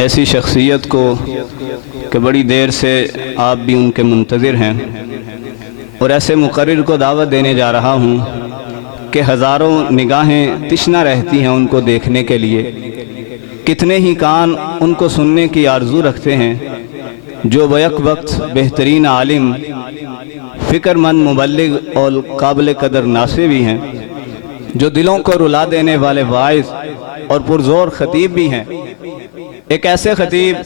ऐसी शख्सियत को कि बड़ी देर से आप भी उनके मुंतज़िर हैं, और ऐसे मुक़र्रिर को दावत देने जा रहा हूँ कि हज़ारों निगाहें तिश्ना रहती हैं उनको देखने के लिए। कितने ही कान उनको सुनने की आरज़ू रखते हैं, जो बैक वक्त बेहतरीन आलिम, फ़िक्रमंद मुबल्लिग और काबिल कदर नासे भी हैं, जो दिलों को रुला देने वाले वाइज़ और पुरज़ोर ख़तीब भी हैं। एक ऐसे ख़तीब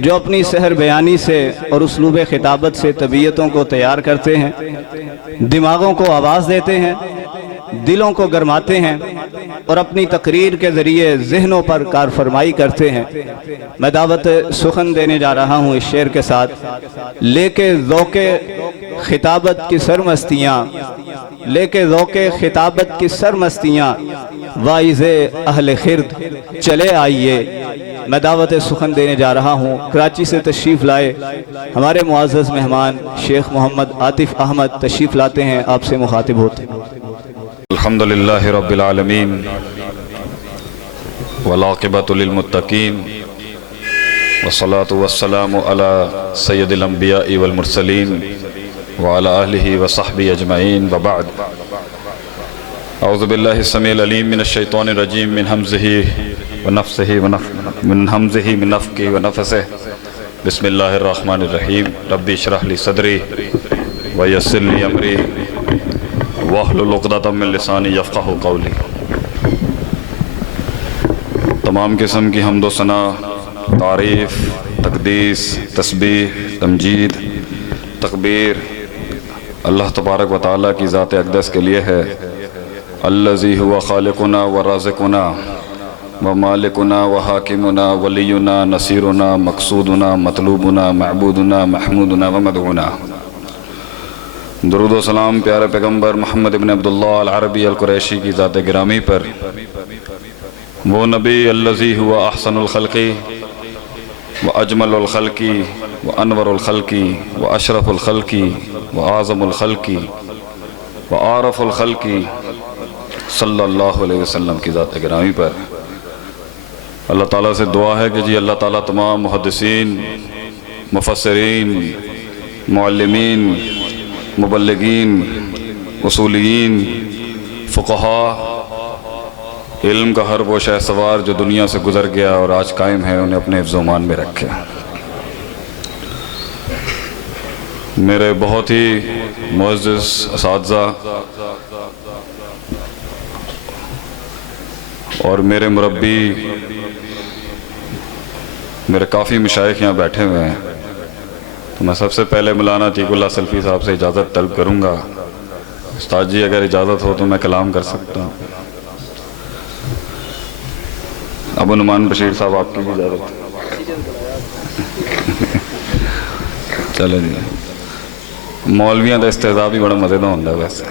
जो अपनी सहर बयानी से और उसलूब खिताबत से तबीयतों को तैयार करते हैं, दिमागों को आवाज़ देते हैं, दिलों को गरमाते हैं और अपनी तकरीर के ज़रिए ज़हनों पर कारफरमाई करते हैं। मैं दावत सुखन देने जा रहा हूँ इस शेर के साथ, लेके ज़ौक़े खिताबत की सरमस्तियाँ, लेके ज़ौक़े खिताबत की सरमस्तियाँ, वाइज़े अहले खिर्द चले आइए। मैं दावत सुखन देने जा रहा हूँ। कराची से तशरीफ़ लाए हमारे मुअज़्ज़ज़ मेहमान शेख मोहम्मद आतिफ़ अहमद तशरीफ़ लाते हैं, आपसे मुखातिब होते हैं। अल्हम्दुलिल्लाहि रब्बिल आलमीन वल आक़िबतु लिल मुत्तक़ीन वस्सलातु वस्सलामु अला सय्यदिल अंबिया'i वल मुरसलीन व अला आलिहि व सहबिहि अजमईन व बअद। अऊज़ु बिल्लाहि समीइल अलीम मिनश शैतानिर रजीम मिन हमज़िहि व नफ़्सिहि मिन नफ़्क़ि व नफ़सिहि। बिस्मिल्लाहिर रहमानिर रहीम। रब्बि इश्रह ली सदरी व यस्सिर ली अमरी वाहलुल उक़दतम मिन लिसानी यफ़क़हू क़ौली। तमाम किस्म की हम्द व सना, तारीफ़, तक़दीस, तस्बीह, तमजीद, तकबीर अल्लाह तबारक व तआला की ज़ात अक़दस के लिए है। अल्लज़ी हुवा ख़ालिक़ुना व राज़िक़ुना व मालिकुना व हाकिमुना वलियुना नसीरुना मक़सूदुना मतलूबुना मअबूदुना महमूदुना व मदऊना। दुरूद व सलाम प्यारे पैगम्बर मोहम्मद इब्न अब्दुल्लाह अल अरबी अल कुरैशी की ज़ात गिरामी पर, वो नबी अल्लज़ी हुवा अहसनुल खल्क़ी व अजमलुल खल्क़ी व अनवरुल खल्क़ी व अशरफुल खल्क़ी व आज़मुल खल्क़ी व आरफुल खल्क़ी सल्लल्लाहु अलैहि वसल्लम की ज़ात गिरामी पर अल्लाह ताला से दुआ है कि जी अल्लाह ताला तमाम मुहद्दिसीन, मुफस्सिरीन, मुअल्लिमीन, मुबल्लिगीन, उसूलियीन, फ़ुक़हा, इल्म का हर वो शहसवार जो दुनिया से गुज़र गया और आज कायम है, उन्हें अपने हिफ्ज़ मान में रखे। मेरे बहुत ही मुअज़्ज़ज़ असातिज़ा और मेरे मुरब्बी, मेरे काफ़ी मशाइख यहाँ बैठे हुए हैं, तो मैं सबसे पहले मौलाना अतीकुल्लाह सल्फ़ी साहब से इजाज़त तलब करूँगा। उस्ताद जी अगर इजाज़त हो तो मैं कलाम कर सकता हूँ। अबू नुमान बशीर साहब आपकी भी इजाज़त। चलो जी। मौलवियों का इस्तेज़ा भी बड़ा मज़ेदार होता है वैसे।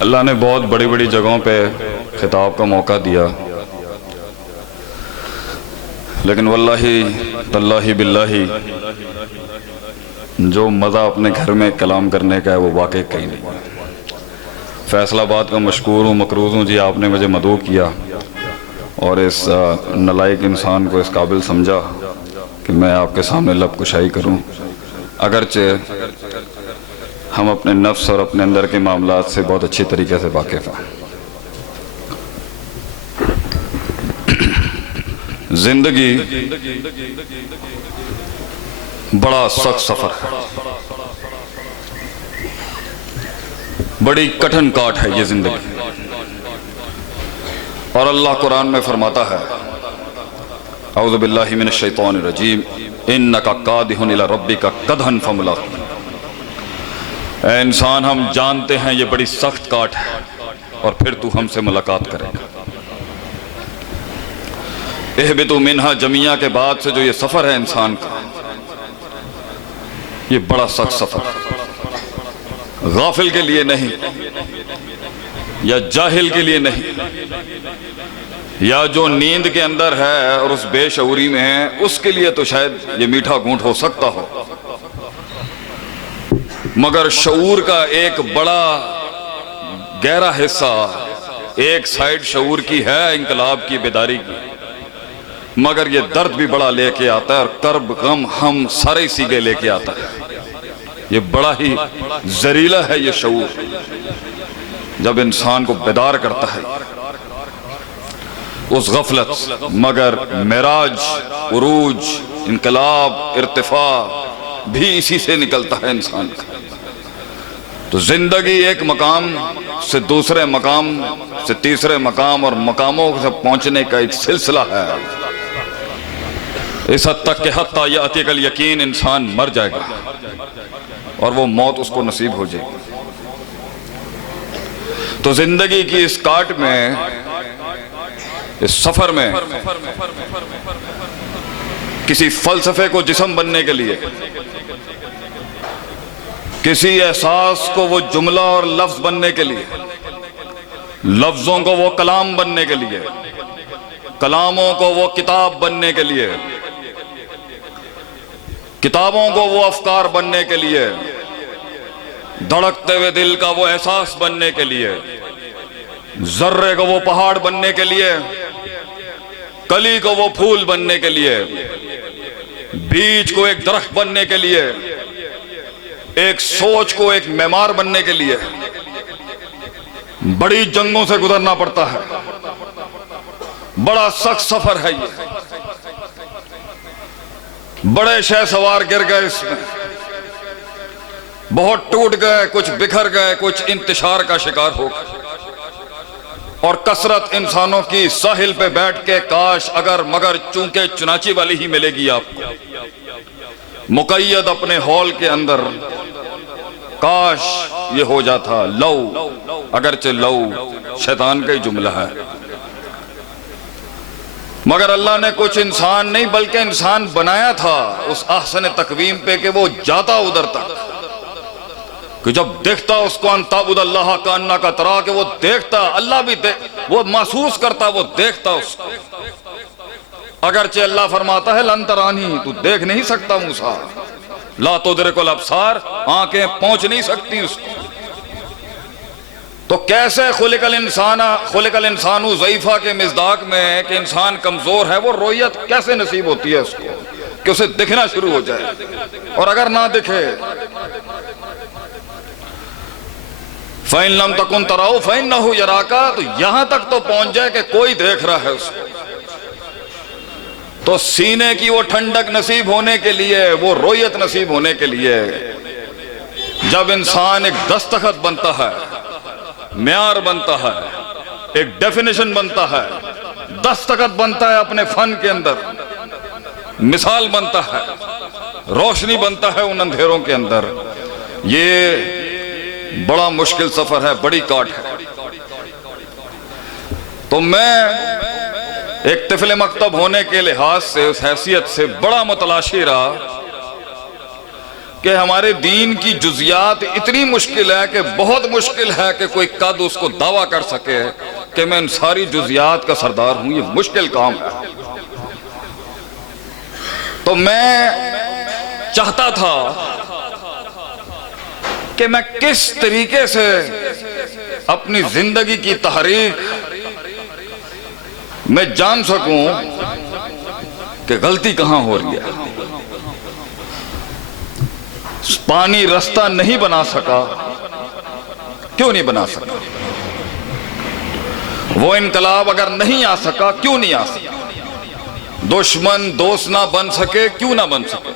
अल्लाह ने बहुत बड़ी बड़ी जगहों पे खिताब का मौका दिया, लेकिन वल्लाही तल्लाही बिल्लाही जो मज़ा अपने घर में कलाम करने का है वो वाकई कहीं नहीं। फैसलाबाद का मशकूर हूँ, मकरूज़ हूँ जी, आपने मुझे मदऊ किया और इस नलायक इंसान को इस काबिल समझा कि मैं आपके सामने लब कुशाई करूँ। अगरचे हम अपने नफ्स और अपने अंदर के मामलात से बहुत अच्छी तरीके से वाकिफ़ हैं। ज़िंदगी बड़ा सख्त सफ़र है, बड़ी कठिन काट है ये ज़िंदगी। और अल्लाह कुरान में फरमाता है, औज़ु बिल्लाहि मिनश शैतानिर रजीम, इन्नका कादिहुन इला रब्बिका कदहन फमुलाक़ी। ऐ इंसान, हम जानते हैं ये बड़ी सख्त काट है और फिर तू हमसे मुलाकात करेगा। इहबितु मिन्हा जमिया के बाद से जो ये सफ़र है इंसान का, ये बड़ा सख्त सफ़र है। गाफिल के लिए नहीं, या जाहिल के लिए नहीं, या जो नींद के अंदर है और उस बेशऊरी में है, उसके लिए तो शायद ये मीठा घूंट हो सकता हो, मगर शऊर का एक बड़ा गहरा हिस्सा, एक साइड शऊर की है, इंकलाब की, बेदारी की, मगर ये दर्द भी बड़ा लेके आता है और कर्ब गम हम सारे सीगे लेके आता है। ये बड़ा ही जरीला है ये शऊर, जब इंसान को बेदार करता है उस गफलत। मगर मेराज, उरूज, इनकलाब, इर्तिफा भी इसी से निकलता है इंसान का। तो जिंदगी एक मकाम से दूसरे मकाम से तीसरे मकाम और मकामों से पहुंचने का एक सिलसिला है। इस हद तक के हत्ता यातिकल यकीन, इंसान मर जाएगा और वो मौत उसको नसीब हो जाएगी। तो जिंदगी की इस काट में, इस सफर में, किसी फलसफे को जिस्म बनने के लिए, किसी एहसास को वो जुमला और लफ्ज बनने के लिए, लफ्जों को वो कलाम बनने के लिए, कलामों को वो किताब बनने के लिए, किताबों को वो अफकार बनने के लिए, धड़कते हुए दिल का वो एहसास बनने के लिए, जर्रे को वो पहाड़ बनने के लिए, कली को वो फूल बनने के लिए, बीज को एक दरख्त बनने के लिए, एक सोच को एक मेमार बनने के लिए बड़ी जंगों से गुजरना पड़ता है। बड़ा सख्त सफर है ये। बड़े शहसवार गिर गए इसमें, बहुत टूट गए, कुछ बिखर गए, कुछ इंतशार का शिकार हो गए। और कसरत इंसानों की साहिल पे बैठ के काश अगर मगर चूंकि चुनाची वाली ही मिलेगी आपको, मुकैयद अपने हॉल के अंदर, काश ये हो जाता लौ, अगरचे लौ शैतान का ही जुमला है, मगर अल्लाह ने कुछ इंसान नहीं बल्कि इंसान बनाया था उस ahsan तकवीम पे कि वो जाता उधर तक कि जब देखता उसको अंताबुदल्लाह का अन्ना का तरा, कि वो देखता, अल्लाह भी वो महसूस करता, वो देखता उसको। अगरचे अल्लाह फरमाता है लन तरानी, तू देख नहीं सकता मूसा, ला तुदरिकुल अब्सार, आंखें पहुंच नहीं सकती उसको। तो कैसे खुलिकल इंसानु ज़ईफा के मिज़दाक में कि इंसान कमजोर है, वो रोयत कैसे नसीब होती है उसको कि उसे दिखना शुरू हो जाए। और अगर ना दिखे, फ़इन लम तकुन तराउ फ़इन्नहु यराका, तो यहां तक तो पहुंच जाए कि कोई देख रहा है उसको। तो सीने की वो ठंडक नसीब होने के लिए, वो रोयत नसीब होने के लिए, जब इंसान एक दस्तखत बनता है, म्यार बनता है, एक डेफिनेशन बनता है, दस्तखत बनता है अपने फन के अंदर, मिसाल बनता है, रोशनी बनता है उन अंधेरों के अंदर। ये बड़ा मुश्किल सफर है, बड़ी काट है। तो मैं एक तिफले मकतब होने के लिहाज से, उस हैसियत से बड़ा मुतलाशी रहा कि हमारे दीन की जुजियात इतनी मुश्किल है कि बहुत मुश्किल है कि कोई कद उसको दावा कर सके कि मैं इन सारी जुजियात का सरदार हूं। ये मुश्किल काम है। तो मैं चाहता था कि मैं किस तरीके से अपनी जिंदगी की तहरीक में जान सकूं कि गलती कहां हो रही है। पानी रास्ता नहीं बना सका, क्यों नहीं बना सका? वो इनकलाब अगर नहीं आ सका, क्यों नहीं आ सका? दुश्मन दोस्त ना बन सके, क्यों ना बन सके?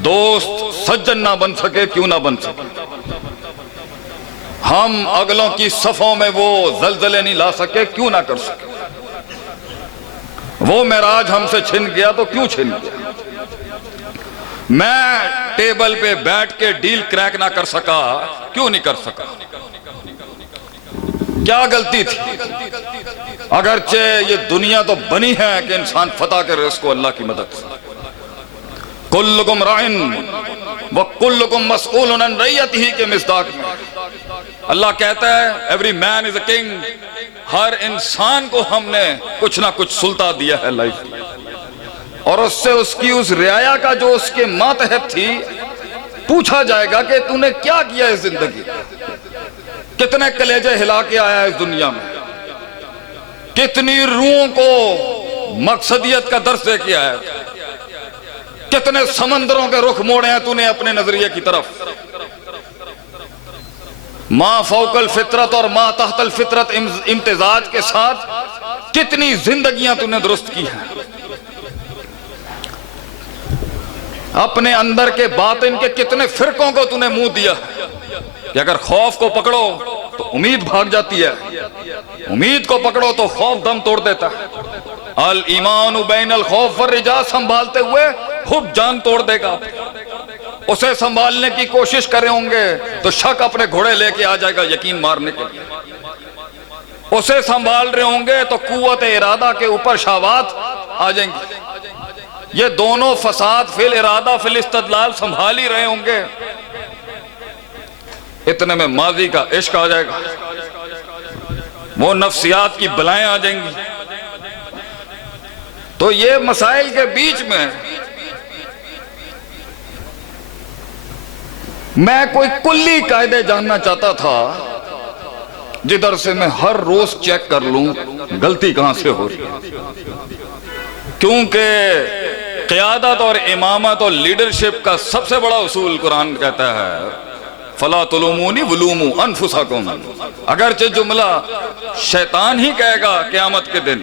दोस्त सज्जन ना बन सके, क्यों ना बन सके? हम अगलों की सफों में वो जलजले नहीं ला सके, क्यों ना कर सके? वो मेराज हमसे छिन गया तो क्यों छिन गया? मैं टेबल पे बैठ के डील क्रैक ना कर सका, क्यों नहीं कर सका? क्या गलती थी? अगरचे ये दुनिया तो बनी है कि इंसान फतह करे उसको अल्लाह की मदद से। कुल्लुकुम राइन व कुल्लुकुम मसऊलुन अन रइयतिही के मिसदाक में अल्लाह कहता है every man is a king. हर इंसान को हमने कुछ ना कुछ सुल्ता दिया है लाइफ में, और उससे उसकी उस रियाया का जो उसके मातहत थी पूछा जाएगा कि तूने क्या किया इस जिंदगी, कितने कलेजे हिला के आया इस दुनिया में, कितनी रूहों को मकसदियत का दर्स दे के आया, कितने समंदरों के रुख मोड़े हैं तूने अपने नजरिए की तरफ। मां फौकल फितरत और मां तहतल फितरत इम्तिजाज के साथ कितनी जिंदगियां तूने दुरुस्त की हैं। अपने अंदर के बातिन के कितने फिरकों को तूने मुंह दिया कि अगर खौफ को पकड़ो तो उम्मीद भाग जाती है, उम्मीद को पकड़ो तो खौफ दम तोड़ देता है। अल ईमान बैन अल खौफ वर रिजा, संभालते हुए हुब जान तोड़ देगा। उसे संभालने की कोशिश करे होंगे तो शक अपने घोड़े लेके आ जाएगा यकीन मारने के लिए। उसे संभाल रहे होंगे तो कुव्वत इरादा के ऊपर शहवात आ जाएंगे। ये दोनों फसाद फिल इरादा फिल इस्तदलाल संभाल ही रहे होंगे, इतने में माजी का इश्क आ जाएगा, वो नफ्सियात की बलाएं आ जाएंगी। तो ये मसाइल के बीच में मैं कोई कुल्ली कायदे जानना चाहता था जिधर से मैं हर रोज चेक कर लूं गलती कहां से हो रही है। क्योंकि क़ियादत और इमामत और लीडरशिप का सबसे बड़ा उसूल कुरान कहता है फला तुलुमूनी वलूमू अनफुसकुम। अगरचे जुमला शैतान ही कहेगा क़यामत के दिन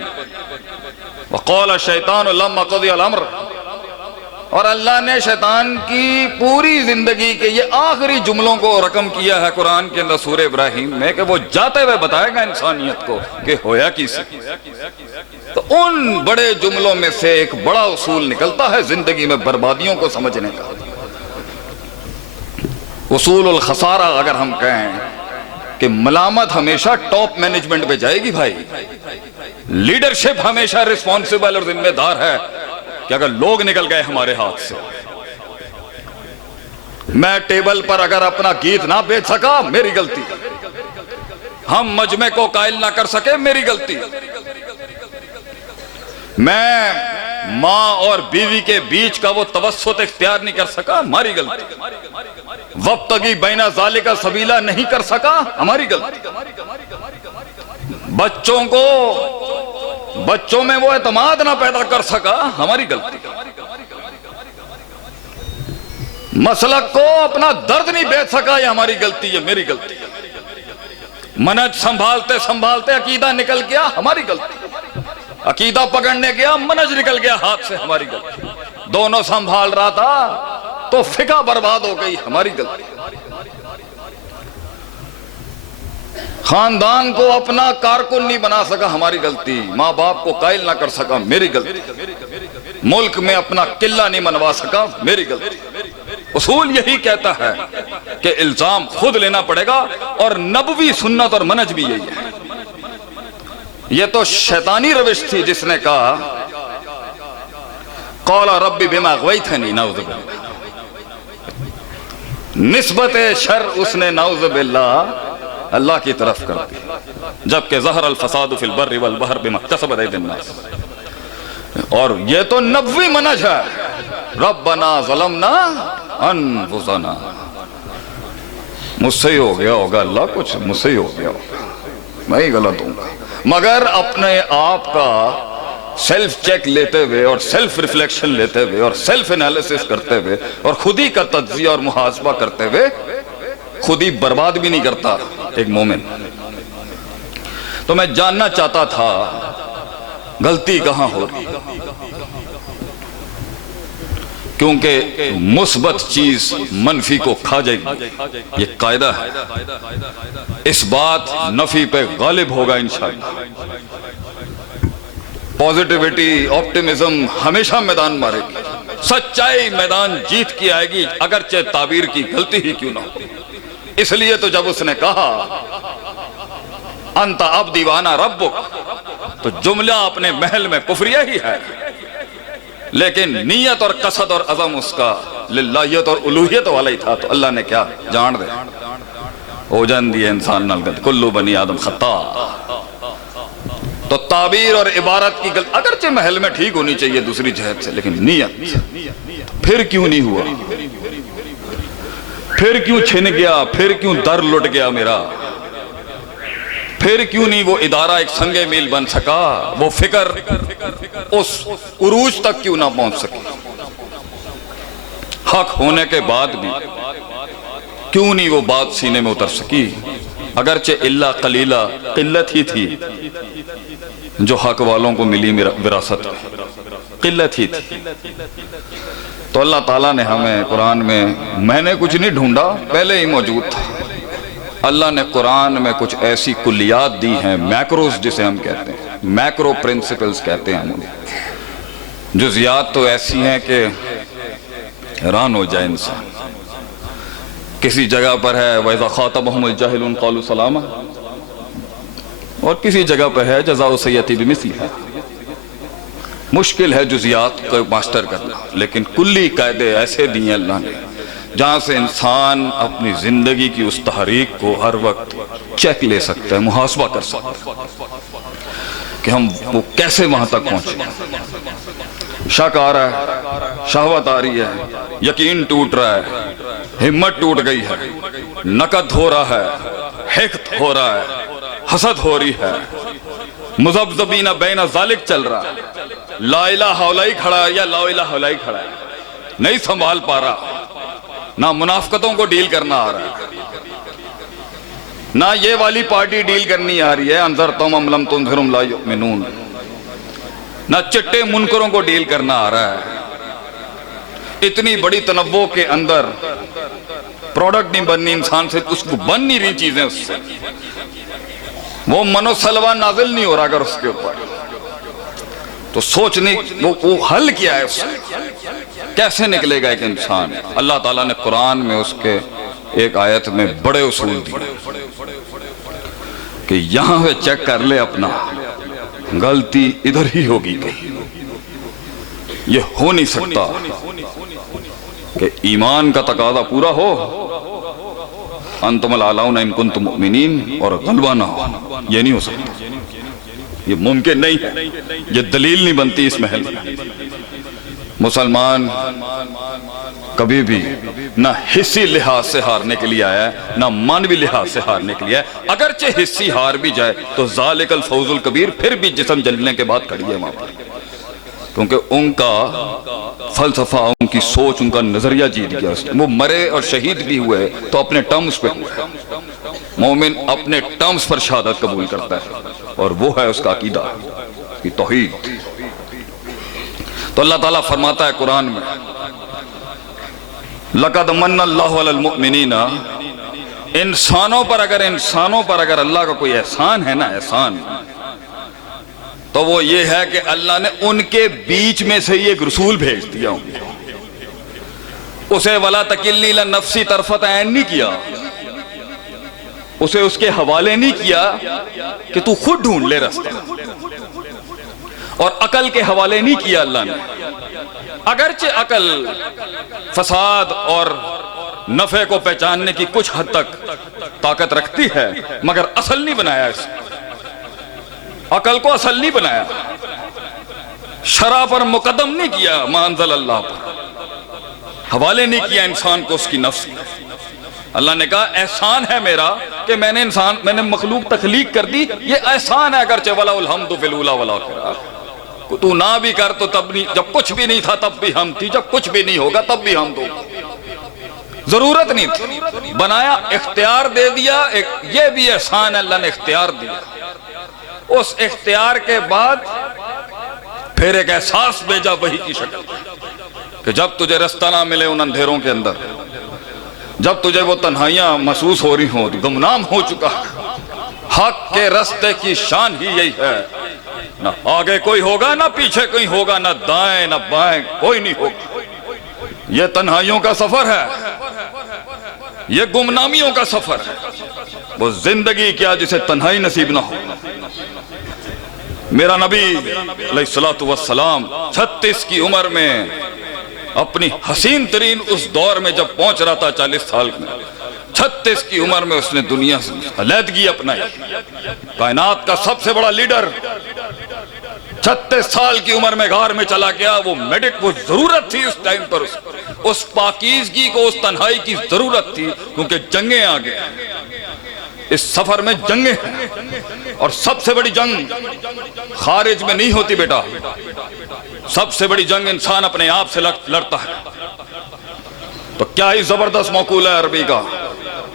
वक़ाल शैतान लम्मा क़ुदियल अम्र, और अल्लाह ने शैतान की पूरी जिंदगी के ये आखिरी जुमलों को रकम किया है कुरान के अंदर सूरह इब्राहिम में कि वो जाते हुए बताएगा इंसानियत को कि होया किसी। तो उन बड़े जुमलों में से एक बड़ा उसूल निकलता है जिंदगी में बर्बादियों को समझने का। उसूलुल खसारा अगर हम कहें कि मलामत हमेशा टॉप मैनेजमेंट पे जाएगी भाई, लीडरशिप हमेशा रिस्पॉन्सिबल और जिम्मेदार है कि अगर लोग निकल गए हमारे हाथ से, मैं टेबल पर अगर अपना गीत ना बेच सका मेरी गलती, हम मजमे को कायल ना कर सके मेरी गलती, मैं मां और बीवी के बीच का वो तवस्सुत इख्तियार नहीं कर सका हमारी गलती, वब्तगी बैना ज़ालिका सबीला नहीं कर सका हमारी गलती, बच्चों में वो एतमाद ना पैदा कर सका हमारी गलती, मसलक को अपना दर्द नहीं बेच सका ये हमारी गलती, ये मेरी गलती, मनज संभालते संभालते अकीदा निकल गया हमारी गलती, अकीदा पकड़ने गया मनज निकल गया हाथ से हमारी गलती, दोनों संभाल रहा था तो फिका बर्बाद हो गई हमारी गलती, खानदान को अपना कारकुन नहीं बना सका हमारी गलती, माँ बाप को कायल ना कर सका मेरी गलती, मुल्क में अपना किला नहीं मनवा सका मेरी गलती। उसूल यही कहता है कि इल्जाम खुद लेना पड़ेगा और नबवी सुन्नत और मनज भी यही है। यह तो शैतानी रविश थी जिसने कहा कौला रब्बी बिमा अग़वैतनी नऊज़ु बिल्लाह, निस्बत शर उसने नऊज़ु बिल्लाह अल्लाह की तरफ कर दी, जबकि ज़हर अल फसाद फिल बर्रि वल बहर बिमा कसबत अयदीन नास। और ये तो नबवी मनज है, रब्बना ज़लमना अनफुसना, मुझसे ही हो गया होगा अल्लाह, कुछ मुझसे ही हो गया होगा, मैं ही गलत हूँ। मगर अपने आप का सेल्फ चेक लेते हुए और सेल्फ रिफ्लेक्शन लेते हुए और सेल्फ एनालिसिस करते हुए और खुद ही का तज्जिया और मुहासबा करते हुए खुद ही बर्बाद भी नहीं करता एक मोमिन। तो मैं जानना चाहता था गलती कहां हो रही, क्योंकि मुस्बत चीज मनफी को खा जाएगी, ये कायदा है, इस बात नफी पे गालिब होगा इंशाअल्लाह। पॉजिटिविटी ऑप्टिमिज्म हमेशा मैदान मारेगी, सच्चाई मैदान जीत के आएगी अगरचे ताबीर की गलती ही क्यों ना हो। इसलिए तो जब उसने कहा अंता अब दीवाना रब्बुक, तो जुमला अपने महल में कुफरिया ही है, लेकिन नीयत और कसद और अज़म उसका लिल्लाहियत और उलूहियत वाला ही था। तो अल्लाह ने क्या जान दे हो जान दिए इंसान नलगत कुल्लू बनी आदम खता। तो ताबीर और इबारत की गलती अगरचे महल में ठीक होनी चाहिए दूसरी जहत से, लेकिन नीयत फिर क्यों नहीं हुआ। फिर क्यों छिन गया, फिर क्यों दर लुट गया मेरा, फिर क्यों नहीं वो इदारा एक संगे मील बन सका, वो फिक्र उस उरूज तक क्यों ना पहुंच सकी। हक होने के बाद भी क्यों नहीं वो बात सीने में उतर सकी। अगरचे इल्ला कलीला किल्लत ही थी जो हक वालों को मिली विरासत, किल्लत ही थी। तो अल्लाह ताला ने हमें कुरान में, मैंने कुछ नहीं ढूंढा, पहले ही मौजूद था। अल्लाह ने कुरान में कुछ ऐसी कुल्लियात दी हैं, मैक्रोस जिसे हम कहते हैं, मैक्रो प्रिंसिपल्स कहते हैं हम उन्हें। जुज़ियात तो ऐसी हैं कि हैरान हो जाए इंसान। किसी जगह पर है वैज़ा ख़ातबहुमुल जाहिलून क़ालू सलामा, और किसी जगह पर है जज़ाउ सय्यति बिमिस्लिहा। मुश्किल है जुज़ियात को मास्टर करना, लेकिन कुल्ली कायदे ऐसे दिए अल्लाह ने जहाँ से इंसान अपनी ज़िंदगी की उस तहरीक को हर वक्त चेक ले सकता है, मुहासबा कर सकता है कि हम वो कैसे वहाँ तक पहुँचे। शक आ रहा है, शहवत आ रही है, यकीन टूट रहा है, हिम्मत टूट गई है, नकद हो रहा है, हिक़्त हो रहा है, हसद हो रही है, मुज़ब्ज़बीना बैना ज़ालिक चल रहा है, ला इलाहा इल्लल्लाह खड़ा है या ला इलाहा इल्लल्लाह खड़ा है, नहीं संभाल पा रहा, ना मुनाफिकतों को डील करना आ रहा है, ना ये वाली पार्टी डील करनी आ रही है, अंज़रतुम अम लम तुनज़िरुम ला युमिनून, ना चिट्टे मुनकरों को डील करना आ रहा है। इतनी बड़ी तनव्वो के अंदर प्रोडक्ट नहीं बननी इंसान से, उसको बन नहीं रही चीजें उससे, वो मनोसलवा नाजिल नहीं हो रहा अगर उसके ऊपर, तो सोचने वो हल क्या है उससे, कैसे निकलेगा एक इंसान। अल्लाह ताला ने कुरान में उसके एक आयत में बड़े उसूल दिए कि यहां पे चेक कर ले अपना, गलती इधर ही होगी कहीं। ये हो नहीं सकता कि ईमान का तकाजा पूरा हो, अंतुमुल आलाउना इन कुंतुम मुमिनीन, और गलबा ना हो, ये नहीं हो सकता, ये मुमकिन नहीं है, ये दलील नहीं बनती इस महल में। मुसलमान कभी भी ना हिस्सी लिहाज से हारने के लिए आया है, ना मानवी लिहाज से हारने के लिए है। अगरचे हिस्सी हार भी जाए तो ज़ालिकल फौजुल कबीर, फिर भी जिस्म जलने के बाद खड़ी है वहां पर, क्योंकि उनका फलसफा, उनकी सोच, उनका नजरिया जीत गया उसने। वो मरे और शहीद भी हुए तो अपने टर्म्स पे हुए। मोमिन अपने टर्म्स पर शहादत कबूल करता है, और वो है उसका अकीदा की तौहीद। तो अल्लाह ताला फरमाता है कुरान में, लक़द मन्नल्लाहु अलल मुमिनीना, इंसानों पर अगर अल्लाह का कोई एहसान है ना, एहसान, तो वो ये है कि अल्लाह ने उनके बीच में से ही एक रसूल भेज दिया उनको। उसे वला तकिल्नी ला नफ्सी तरफत ऐन नहीं किया, उसे उसके हवाले नहीं किया कि तू खुद ढूंढ ले रास्ता, और अकल के हवाले नहीं किया अल्लाह ने। अगरचे अकल फसाद और नफे को पहचानने की कुछ हद तक ताकत रखती है, मगर असल नहीं बनाया इसे, अकल को असल नहीं बनाया, शरा पर मुकदम नहीं किया, मांजल अल्लाह पर हवाले नहीं किया इंसान को उसकी नफ्स। अल्लाह ने कहा एहसान है मेरा कि मैंने मखलूक तख्लीक कर दी, ये एहसान है। अगरचे वलाउल हम्दु फिल ऊला वल आखिरा, तू ना भी कर तो तब नहीं, जब कुछ भी नहीं था तब भी हम थी, जब कुछ भी नहीं होगा तब भी हम दो, जरूरत नहीं थी, बनाया, इख्तियार दे दिया। एक ये भी एहसान है, अल्लाह ने इख्तियार दिया। उस इख्तियार के बाद फिर एक एहसास भेजा वही की शक्ल कि जब तुझे रास्ता ना मिले उन अंधेरों के अंदर, जब तुझे वो तन्हाइयां महसूस हो रही हो, गुमनाम हो चुका, हक के रास्ते की शान ही यही है, ना आगे कोई होगा, ना पीछे कोई होगा, ना दाएं ना बाएं कोई नहीं होगा। ये तन्हाइयों का सफर है, ये गुमनामियों का सफर है। वो जिंदगी क्या जिसे तन्हाई नसीब ना हो। मेरा नबी अलैहिस्सलातु वस्सलाम 36 की उम्र में अपनी हसीन तरीन उस दौर में जब पहुंच रहा था, 40 साल में, 36 की उम्र में उसने दुनिया से अलहदगी अपनाई। कायनात का सबसे बड़ा लीडर 36 साल की उम्र में गार में चला गया। वो जरूरत थी उस टाइम पर, उस पाकीज़गी को, उस तन्हाई की जरूरत थी, क्योंकि जंगें आ गए, इस सफर में जंगें हैं। और सबसे बड़ी जंग खारिज में नहीं होती बेटा, सबसे बड़ी जंग इंसान अपने आप से लड़ता है। तो क्या ही जबरदस्त मौकूल है अरबी का,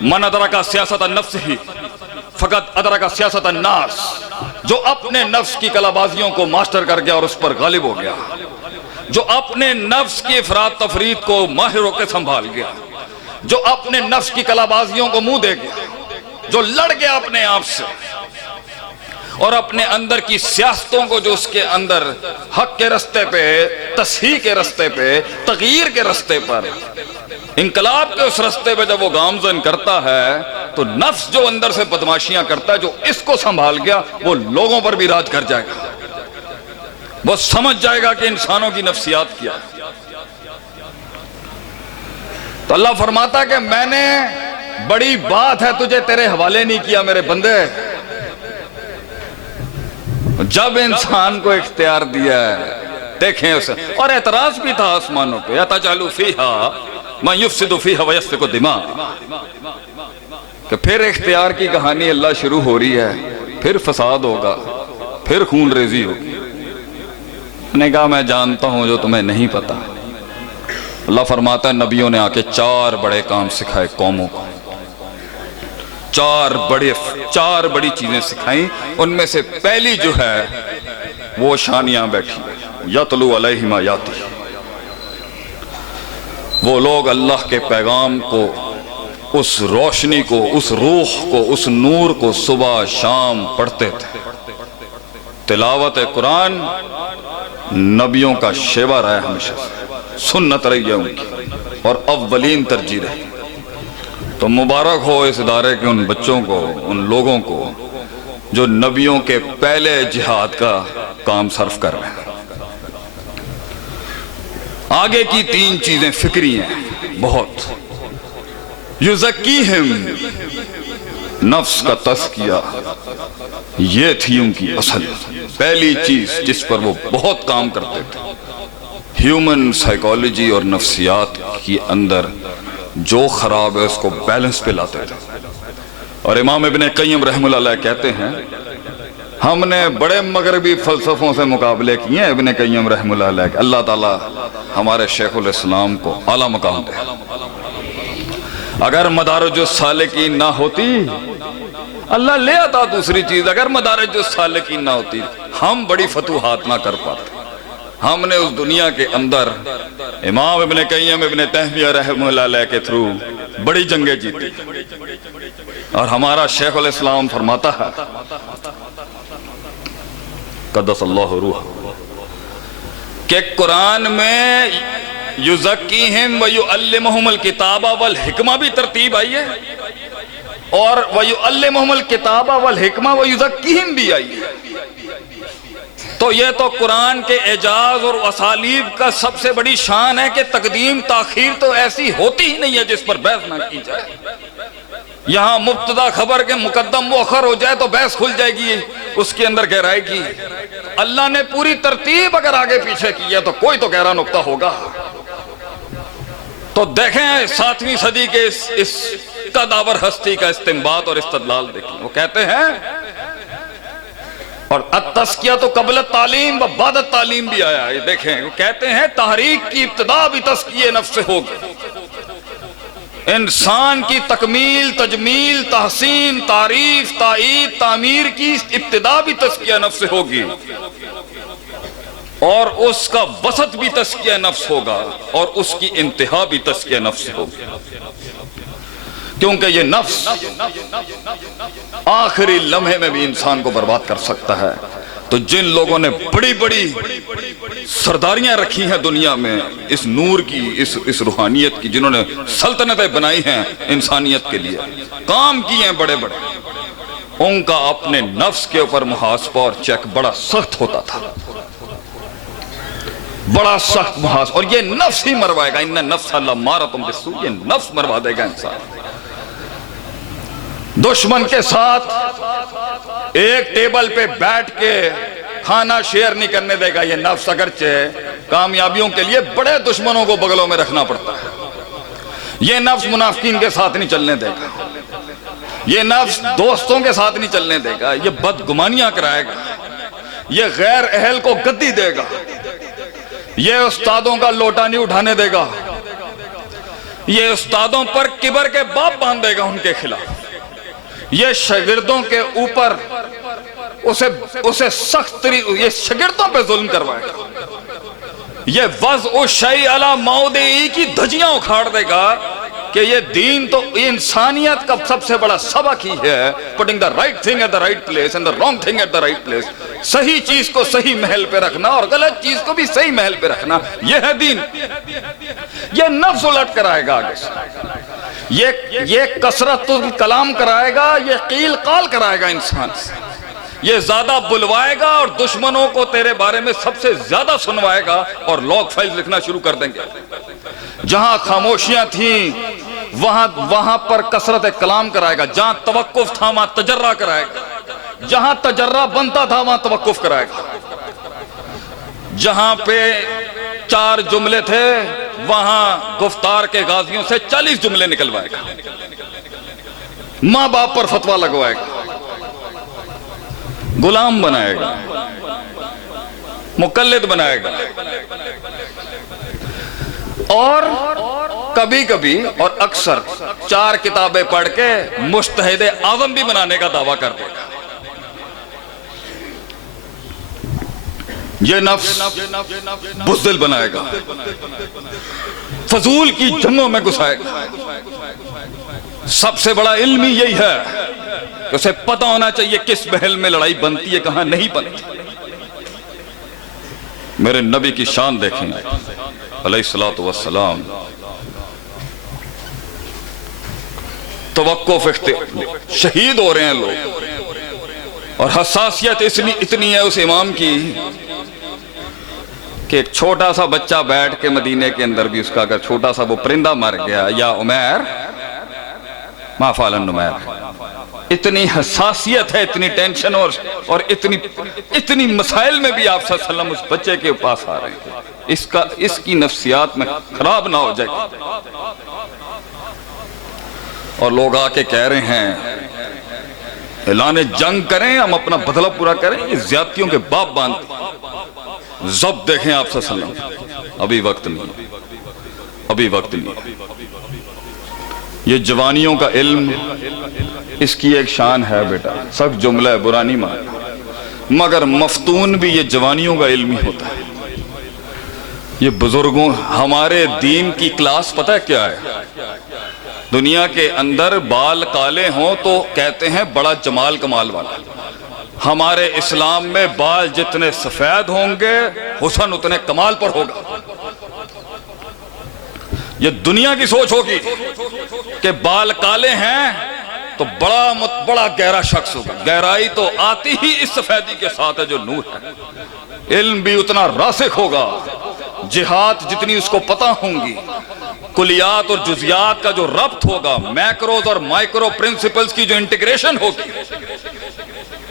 मन अदरका सियासत नफ्स ही फकत अदरका सियासत अन्नास, जो अपने नफ्स की कलाबाजियों को मास्टर कर गया और उस पर गालिब हो गया, जो अपने नफ्स की इफरात तफरीद को माहिर होकर संभाल गया, जो अपने नफ्स की कलाबाजियों को मुंह दे गया, जो लड़ गया अपने आप से और अपने अंदर की सियासतों को, जो उसके अंदर हक के रास्ते पे, तस्हीह के रास्ते पे, तगयीर के रास्ते पर, इनकलाब के उस रास्ते पे जब वो गामजन करता है, तो नफ्स जो अंदर से बदमाशियां करता है, जो इसको संभाल गया, वो लोगों पर भी राज कर जाएगा। वो समझ जाएगा कि इंसानों की नफ्सियात क्या है। तो अल्लाह फरमाता कि मैंने बड़ी बात है तुझे तेरे हवाले नहीं किया मेरे बंदे। जब इंसान को इख्तियार दिया है, देखें उसे, और एतराज भी था आसमानों पे, यतजालु फीहा मा युफ्सिदु फीहा व यस्फिकु दिमा, कि फिर इख्तियार की कहानी अल्लाह शुरू हो रही है, फिर फसाद होगा, फिर खून रेजी होगी। ने कहा मैं जानता हूं जो तुम्हें नहीं पता। अल्लाह फरमाता है नबियों ने आके 4 बड़े काम सिखाए कौमों को, 4 बड़ी चीजें सिखाई। उनमें से पहली जो है वो शानियां बैठी, यतलू अलैहिम आयाती, वो लोग अल्लाह के पैगाम को, उस रोशनी को, उस रूह को, उस नूर को सुबह शाम पढ़ते थे। तिलावत कुरान नबियों का शेवा रहा है, हमेशा सुन्नत रही है उनकी और अव्वलीन तरजीह रही। तो मुबारक हो इस इदारे के उन बच्चों को, उन लोगों को जो नबियों के पहले जिहाद का काम सर्फ कर रहे हैं। आगे की 3 चीजें फिक्री हैं बहुत। युज़क्कीहिम, नफ्स का तज़किया, ये थी उनकी असल पहली चीज जिस पर वो बहुत काम करते थे। ह्यूमन साइकोलॉजी और नफ्सियात के अंदर जो खराब है उसको बैलेंस पे लाते थे। और इमाम इब्ने क़य्यिम रहमतुल्लाह कहते हैं, हमने बड़े मगरबी फलसफों से मुकाबले किए हैं इब्ने क़य्यिम रहमतुल्लाह, अल्लाह ताला हमारे शेखुल इस्लाम को आला मकाम दे। अगर मदारिजुस सालिकीन ना होती, अल्लाह ले आता दूसरी चीज, अगर मदारिजुस सालिकीन ना होती हम बड़ी फतूहात ना कर पाते। हमने उस दुनिया के अंदर इमाम इब्ने क़य्यिम इब्ने तैमिया रहमतुल्लाह के थ्रू बड़ी जंगें जीती। और हमारा शेखुल इस्लाम फरमाता है क़द्दसल्लाहु रूह के कुरान में युज़क्कीहिम व युअल्लिमुहुमुल किताबा वल हिकमा भी तरतीब आई है, और व युअल्लिमुहुमुल किताबा वल हिकमा व युज़क्कीहिम भी आई है। तो ये तो कुरान के एजाज और असालीब का सबसे बड़ी शान है कि तकदीम ताखीर तो ऐसी होती ही नहीं है जिस पर बहस ना की जाए। यहां मुब्तदा खबर के मुकद्दम मुअख्खर हो जाए तो बहस खुल जाएगी उसके अंदर गहराई की। अल्लाह ने पूरी तरतीब अगर आगे पीछे की है तो कोई तो गहरा नुक्ता होगा। तो देखें 7वीं सदी के इस कदावर हस्ती का इस्तिंबात और इस्तदलाल देखें। वो कहते हैं, और अत्तस्किया तो कबल तालीम व बाद तालीम भी आया है। देखें वो कहते हैं तहरीक की इब्तिदा भी तस्किये नफ्स से होगी। इंसान की तकमील, तजमील, तहसीन, तारीफ, ताईद, तामीर की इब्तिदा भी तस्किया नफ्स से होगी, और उसका वसत भी तस्किया नफ्स होगा, और उसकी इंतहा भी तस्किया नफ्स से होगी। क्योंकि ये नफ्स आखिरी लम्हे में भी इंसान को बर्बाद कर सकता है। तो जिन लोगों ने बड़ी बड़ी सरदारियां रखी हैं दुनिया में इस नूर की, इस रूहानियत की, जिन्होंने सल्तनतें बनाई हैं इंसानियत के लिए, काम किए हैं बड़े बड़े, उनका अपने नफ्स के ऊपर मुहासबा और चेक बड़ा सख्त होता था, बड़ा सख्त मुहासबा। और ये नफ्स ही मरवाएगा, इन्ना नफ्स लम्मारतुम बिस्सू, ये नफ्स मरवा देगा इंसान। दुश्मन के साथ एक टेबल पे बैठ के खाना शेयर नहीं करने देगा ये नफ्स, अगरचे कामयाबियों के लिए बड़े दुश्मनों को बगलों में रखना पड़ता है। ये नफ्स मुनाफिकीन के साथ नहीं चलने देगा, ये नफ्स दोस्तों के साथ नहीं चलने देगा, ये बदगुमानियां कराएगा, ये गैर अहल को गद्दी देगा, ये उस्तादों का लोटा नहीं उठाने देगा, ये उस्तादों पर किबर के बाप बांध देगा उनके खिलाफ, ये शागिर्दों के ऊपर उसे सख्त ये शागिर्दों पे जुल्म करवाएगा, ये वज़ ओ शै अला मौदई की धज्जियां उखाड़ देगा कि ये दीन तो इंसानियत का सबसे बड़ा सबक ही है, putting the right thing at the right place and the wrong thing at the right place. सही चीज को सही महल पे रखना और गलत चीज को भी सही महल पे रखना, यह है दीन। ये नफ्स उलट कराएगा आगे से, ये कसरतुल कलाम कराएगा, ये कील काल कराएगा इंसान से, ये ज्यादा बुलवाएगा और दुश्मनों को तेरे बारे में सबसे ज्यादा सुनवाएगा और लॉग फाइल लिखना शुरू कर देंगे। जहां खामोशियां थी वहां पर कसरत कलाम कराएगा, जहां तवक्कुफ था वहां तजर्रा कराएगा, जहां तजर्रा बनता था वहां तवक्कुफ कराएगा, जहां पे 4 जुमले थे वहां गुफ्तार के गाजियों से 40 जुमले निकलवाएगा, मां बाप पर फतवा लगवाएगा, गुलाम बनाएगा, मुकल्लिद बनाएगा, और कभी कभी और अक्सर 4 किताबें पढ़ के मुज्तहिद आज़म भी बनाने का दावा कर देगा। ये नफ्स बुज़दिल बनाएगा, फजूल की जंगों में घुसाएगा। सबसे बड़ा इल्म ही यही है, उसे पता होना चाहिए किस महल में लड़ाई बनती है, कहां नहीं बनती। मेरे नबी की शान देखें अलैहिस्सलातु वस्सलाम, तवक्कुफ शहीद हो रहे हैं लोग, और हसासियत इतनी है उस इमाम की कि एक छोटा सा बच्चा बैठ के मदीने के अंदर भी उसका अगर छोटा सा वो परिंदा मर गया, या उमैर माफालन उमैर, इतनी हसासियत है, इतनी टेंशन और इतनी मसाइल में भी आप सल्लल्लाहु अलैहि वसल्लम उस बच्चे के पास आ रहे हैं, इसकी नफ्सियात में खराब ना हो जाए। और लोग आके कह रहे हैं ऐलाने जंग करें, हम अपना बदला पूरा करें, ये ज्यादतियों के बाप बांधते। जब देखें आप सल्लल्लाहु अलैहि वसल्लम, अभी वक्त नहीं, अभी वक्त नहीं। ये जवानियों का इल्म, इसकी एक शान है बेटा, सब जुमला है, बुरा नहीं मान, मगर मफ्तून भी ये जवानियों का इल्म ही होता है। ये बुजुर्गों, हमारे दीन की क्लास पता है क्या है? दुनिया के अंदर बाल काले हों तो कहते हैं बड़ा जमाल कमाल वाला, हमारे इस्लाम में बाल जितने सफेद होंगे हुस्न उतने कमाल पर होगा। ये दुनिया की सोच होगी कि बाल काले हैं तो बड़ा गहरा शख्स होगा, गहराई तो आती ही इस सफेदी के साथ है जो नूर है। इल्म भी उतना रासिख होगा, जिहाद जितनी उसको पता होंगी, कुलियात और जुजियात का जो रब्त होगा, मैक्रोज और माइक्रो प्रिंसिपल्स की जो इंटीग्रेशन होगी,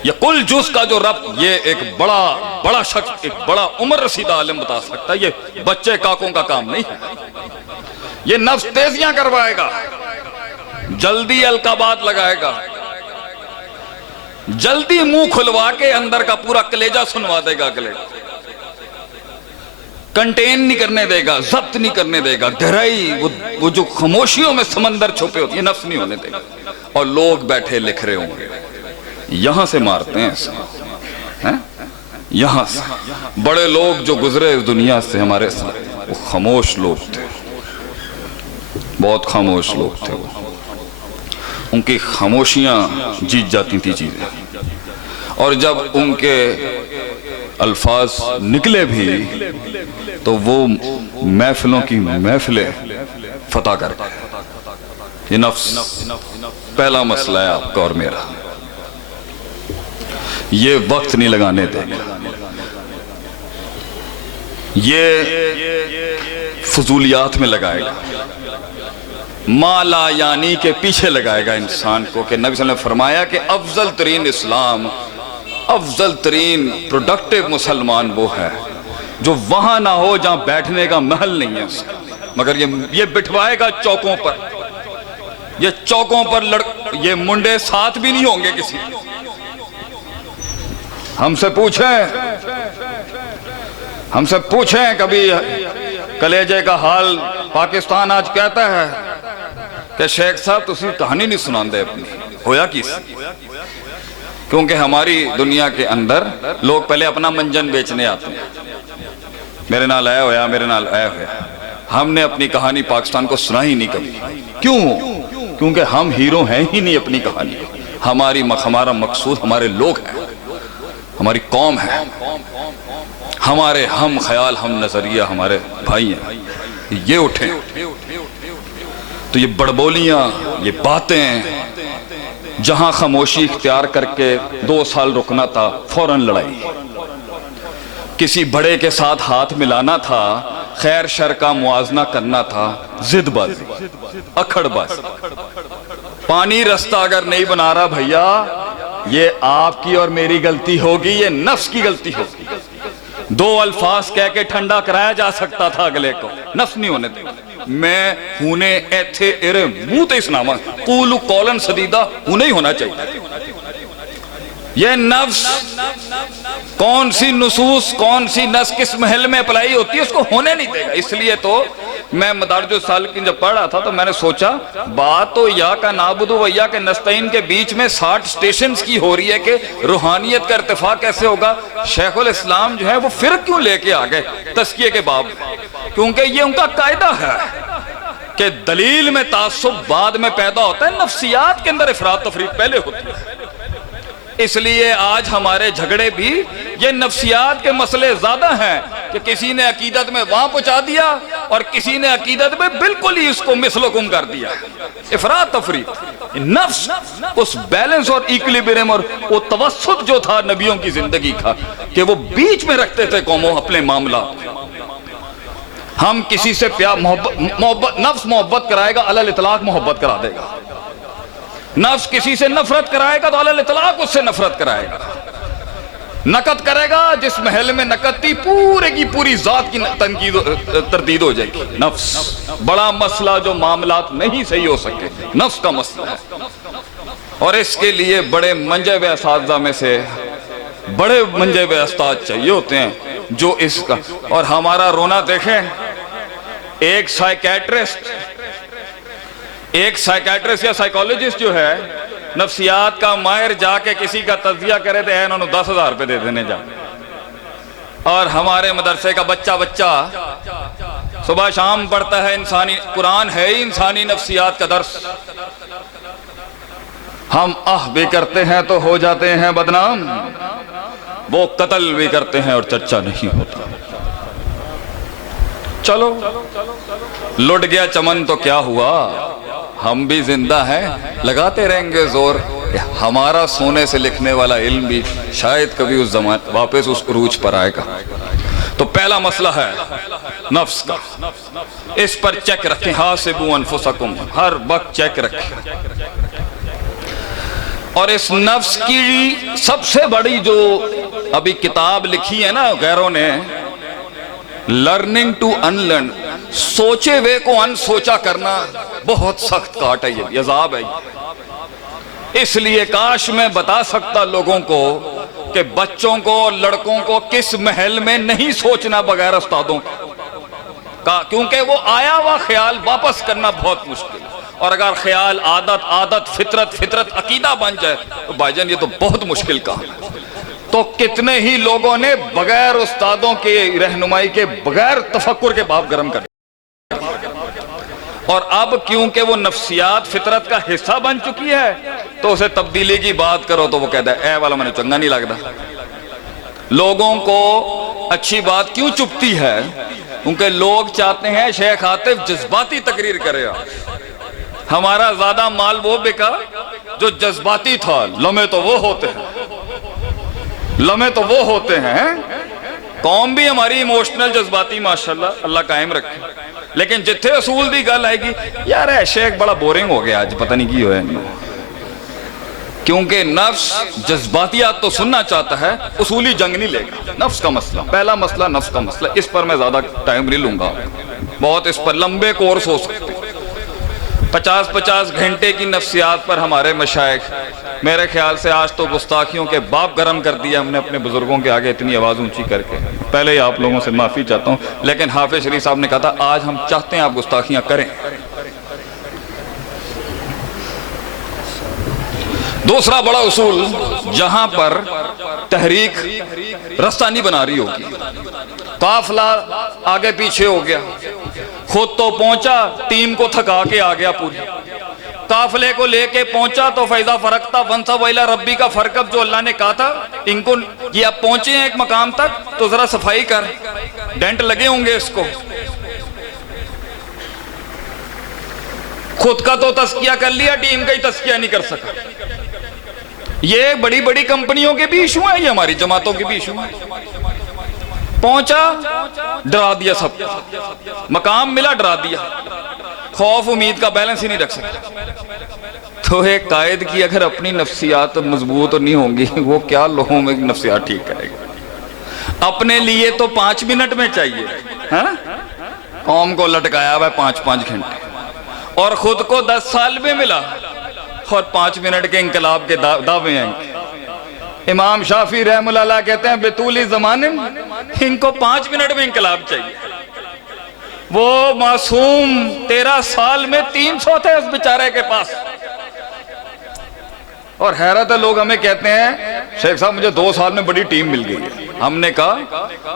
ये कुल जुज का जो रब्त, ये एक बड़ा शख्स, एक बड़ा उम्र रसीदा आलिम बता सकता है। ये बच्चे काकों का काम नहीं है। ये नफ्स तेजियां करवाएगा, जल्दी अलकाबात लगाएगा, जल्दी मुंह खुलवा के अंदर का पूरा कलेजा सुनवा देगा, अगले कंटेन नहीं करने देगा, जब्त नहीं करने देगा। गहराई वो जो खामोशियों में समंदर छुपे होते हैं, नफ्स नहीं होने देगा। और लोग बैठे लिख रहे होंगे, यहां से मारते हैं, यहां से बड़े लोग जो गुजरे इस दुनिया से हमारे, वो खामोश लोग थे, बहुत खामोश लोग थे। वो उनकी खामोशियां जीत जाती थी चीजें, और जब उनके अल्फाज निकले भी तो वो महफिलों की महफिलें फतह कर गए। ये नफ्स पहला मसला है आपका और मेरा, ये वक्त नहीं लगाने देगा, ये फजूलियात में लगाएगा, माला यानी के पीछे लगाएगा इंसान को। कि नबी सल्लल्लाहु अलैहि वसल्लम ने फरमाया कि अफजल तरीन इस्लाम, अफजल तरीन प्रोडक्टिव मुसलमान वो है जो वहां ना हो जहां बैठने का महल नहीं है उसका, मगर ये बिठवाएगा चौकों पर। ये चौकों पर ये मुंडे साथ भी नहीं होंगे किसी। हमसे पूछें कभी कलेजे का हाल। पाकिस्तान आज कहता है कि शेख साहब तुसी कहानी नहीं सुनाते अपनी, होया किस? क्योंकि हमारी दुनिया के अंदर लोग पहले अपना मंजन बेचने आते हैं, मेरे नाल आया होया, मेरे नाल आया होया। हमने अपनी कहानी पाकिस्तान को सुना ही नहीं कभी। क्यों? क्योंकि हम हीरो हैं ही नहीं अपनी कहानी। हमारा मकसूद हमारे लोग हैं, हमारी कौम है, हमारे हम ख्याल, हम नजरिया, हमारे भाई हैं। ये उठे तो ये बड़बोलियां, ये बातें, जहां खामोशी इख्तियार करके 2 साल रुकना था, फौरन लड़ाई। किसी बड़े के साथ हाथ मिलाना था, खैर शर का मुआजना करना था, जिदबाजी, अखड़बाजी। पानी रास्ता अगर नहीं बना रहा भैया, ये आपकी और मेरी गलती होगी, ये नफ्स की गलती होगी। 2 अल्फाज कह के ठंडा कराया जा सकता था अगले को, नफ्स नहीं होने दे। मैं हुने ऐथे एरे मुंह ते सुनावा, कूलू कौलन सदीदा हुने ही होना चाहिए। ये नफ्स कौन सी नुसूस, कौन सी नस किस महल में अप्लाई होती है, उसको होने नहीं देगा। इसलिए तो मैं मदारिजुस सालिकीन जब पढ़ रहा था तो मैंने सोचा बात तो या का नाबुदु वैया के नस्तईन के बीच में 60 स्टेशन की हो रही है कि रूहानियत का इर्तिफा कैसे होगा। शेखुल इस्लाम जो है वो फिर क्यों लेके आ गए तस्किये के बाब? क्योंकि ये उनका कायदा है कि दलील में तासुब बाद में पैदा होता है, नफ्सियात के अंदर इफरात तफरीक पहले होती है। इसलिए आज हमारे झगड़े भी ये नफ्सियात के मसले ज्यादा हैं कि किसी ने अकीदत में वहां पहुंचा दिया और किसी ने अकीदत में बिल्कुल ही इसको मिसलुकुम कर दिया। इफरात तफरीक, नफ्स उस बैलेंस और इक्विलिब्रियम और वो तवस्सुत जो था नबियों की जिंदगी का, कि वो बीच में रखते थे कौमों अपने मामला। हम किसी से प्यार मोहब्बत नफ्स मोहब्बत कराएगा, अलल इतलाक मोहब्बत करा देगा। नफ्स किसी से नफरत कराएगा तो अलल इतलाक उससे नफरत कराएगा। नकद करेगा, जिस महल में नकद थी पूरे की पूरी जात की तनकीद तरदीद हो जाएगी। नफ्स बड़ा मसला जो मामलात नहीं सही हो सके, नफ्स का मसला है। और इसके लिए बड़े मंजे हुए असातिज़ा में से बड़े मंजे हुए उस्ताद चाहिए होते हैं जो इसका। और हमारा रोना देखें, एक साइकेट्रिस्ट या साइकोलॉजिस्ट जो है, नफ्सियात का माहिर जाके किसी का तज़किया करे तो इन्होंने 10,000 रुपए दे देने जा। और हमारे मदरसे का बच्चा सुबह शाम पढ़ता है इंसानी कुरान, है ही इंसानी नफ्सियात का दर्स। हम भी करते हैं तो हो जाते हैं बदनाम, वो कत्ल भी करते हैं और चर्चा नहीं होता। चलो लुट गया चमन तो क्या हुआ, हम भी जिंदा हैं, लगाते रहेंगे जोर। हमारा सोने से लिखने वाला इल्म भी शायद कभी उस जमाने वापस उस उरूज पर आएगा। तो पहला मसला है नफ्स का, इस पर चेक रखें। हासिबू अनफुसकुम, हर वक्त चेक रखें। और इस नफ्स की सबसे बड़ी जो अभी किताब लिखी है ना गैरों ने, लर्निंग टू अनलर्न, सोचे वे को अनसोचा करना, बहुत सख्त काट है, ये अजाब है। इसलिए काश मैं बता सकता लोगों को कि बच्चों को और लड़कों को किस महल में नहीं सोचना बगैर उस्तादों का, क्योंकि वो आया हुआ ख्याल वापस करना बहुत मुश्किल है। और अगर ख्याल आदत फितरत अकीदा बन जाए तो भाईजान ये तो बहुत मुश्किल काम है। तो कितने ही लोगों ने बगैर उस्तादों के रहनुमाई के, बगैर तफक्कुर के बाप गर्म कर। और अब क्योंकि वो नफ्सियात फितरत का हिस्सा बन चुकी है तो उसे तब्दीली की बात करो तो वो कहता है ए वाला मैंने चंगा नहीं लगता। लोगों को अच्छी बात क्यों चुपती है? क्योंकि लोग चाहते हैं शेख आतिफ जज्बाती तकरीर करे। हमारा ज्यादा माल वो बिका जो जज्बाती था। लम्हे तो वो होते हैं। कौम भी हमारी इमोशनल जज्बाती माशाल्लाह, अल्लाह कायम रखे। लेकिन जिथे असूल की गल आएगी, यार शेख बड़ा बोरिंग हो गया आज, पता नहीं की होया, क्योंकि नफ्स जज्बातियात तो सुनना चाहता है, उसूली जंग नहीं लेगा। नफ्स का मसला, पहला मसला नफ्स का मसला, इस पर मैं ज़्यादा टाइम नहीं लूँगा, बहुत इस पर लंबे कोर्स हो सकते हैं। 50-50 घंटे की नफ्सियात पर हमारे मशाइख, मेरे ख्याल से आज तो गुस्ताखियों के बाप गरम कर दिया हमने अपने बुजुर्गों के आगे इतनी आवाज़ ऊंची करके। पहले ही आप लोगों से माफ़ी चाहता हूँ, लेकिन हाफिज शरीफ साहब ने कहा था आज हम चाहते हैं आप गुस्ताखियाँ करें। दूसरा बड़ा उसूल, जहां पर तहरीक रास्ता नहीं बना रही होगी, काफिला आगे पीछे हो गया, खुद तो पहुंचा, टीम को थका के आ गया, पूरी काफिले को लेके पहुंचा तो फैजा फरकता वंसा वैला रब्बी का फरकब जो अल्लाह ने कहा था इनको, ये अब पहुंचे हैं एक मकाम तक तो जरा सफाई कर, डेंट लगे होंगे इसको। खुद का तो तस्किया कर लिया, टीम का ही तस्किया नहीं कर सका। ये बड़ी बड़ी कंपनियों के भी इशू है, ये हमारी जमातों के भी इशू है। पहुंचा, डरा दिया, सब मकाम मिला, डरा दिया, खौफ उम्मीद का बैलेंस ही नहीं रख सकता। तो एक कायद की अगर अपनी नफ्सियात मजबूत नहीं होंगी, वो क्या लोगों में नफ्सियात ठीक करेगा। अपने लिए तो 5 मिनट में चाहिए, हाँ? कौम को लटकाया हुआ 5-5 घंटे, और खुद को 10 साल में मिला और 5 मिनट के इंकलाब के दावे हैं। इमाम शाफी रहमतुल्लाह कहते हैं बेतूली ज़माने इनको 5 मिनट में इंकलाब चाहिए। वो मासूम 13 साल में 300 थे उस बेचारे के पास। और हैरत है, लोग हमें कहते हैं शेख साहब मुझे 2 साल में बड़ी टीम मिल गई है। हमने कहा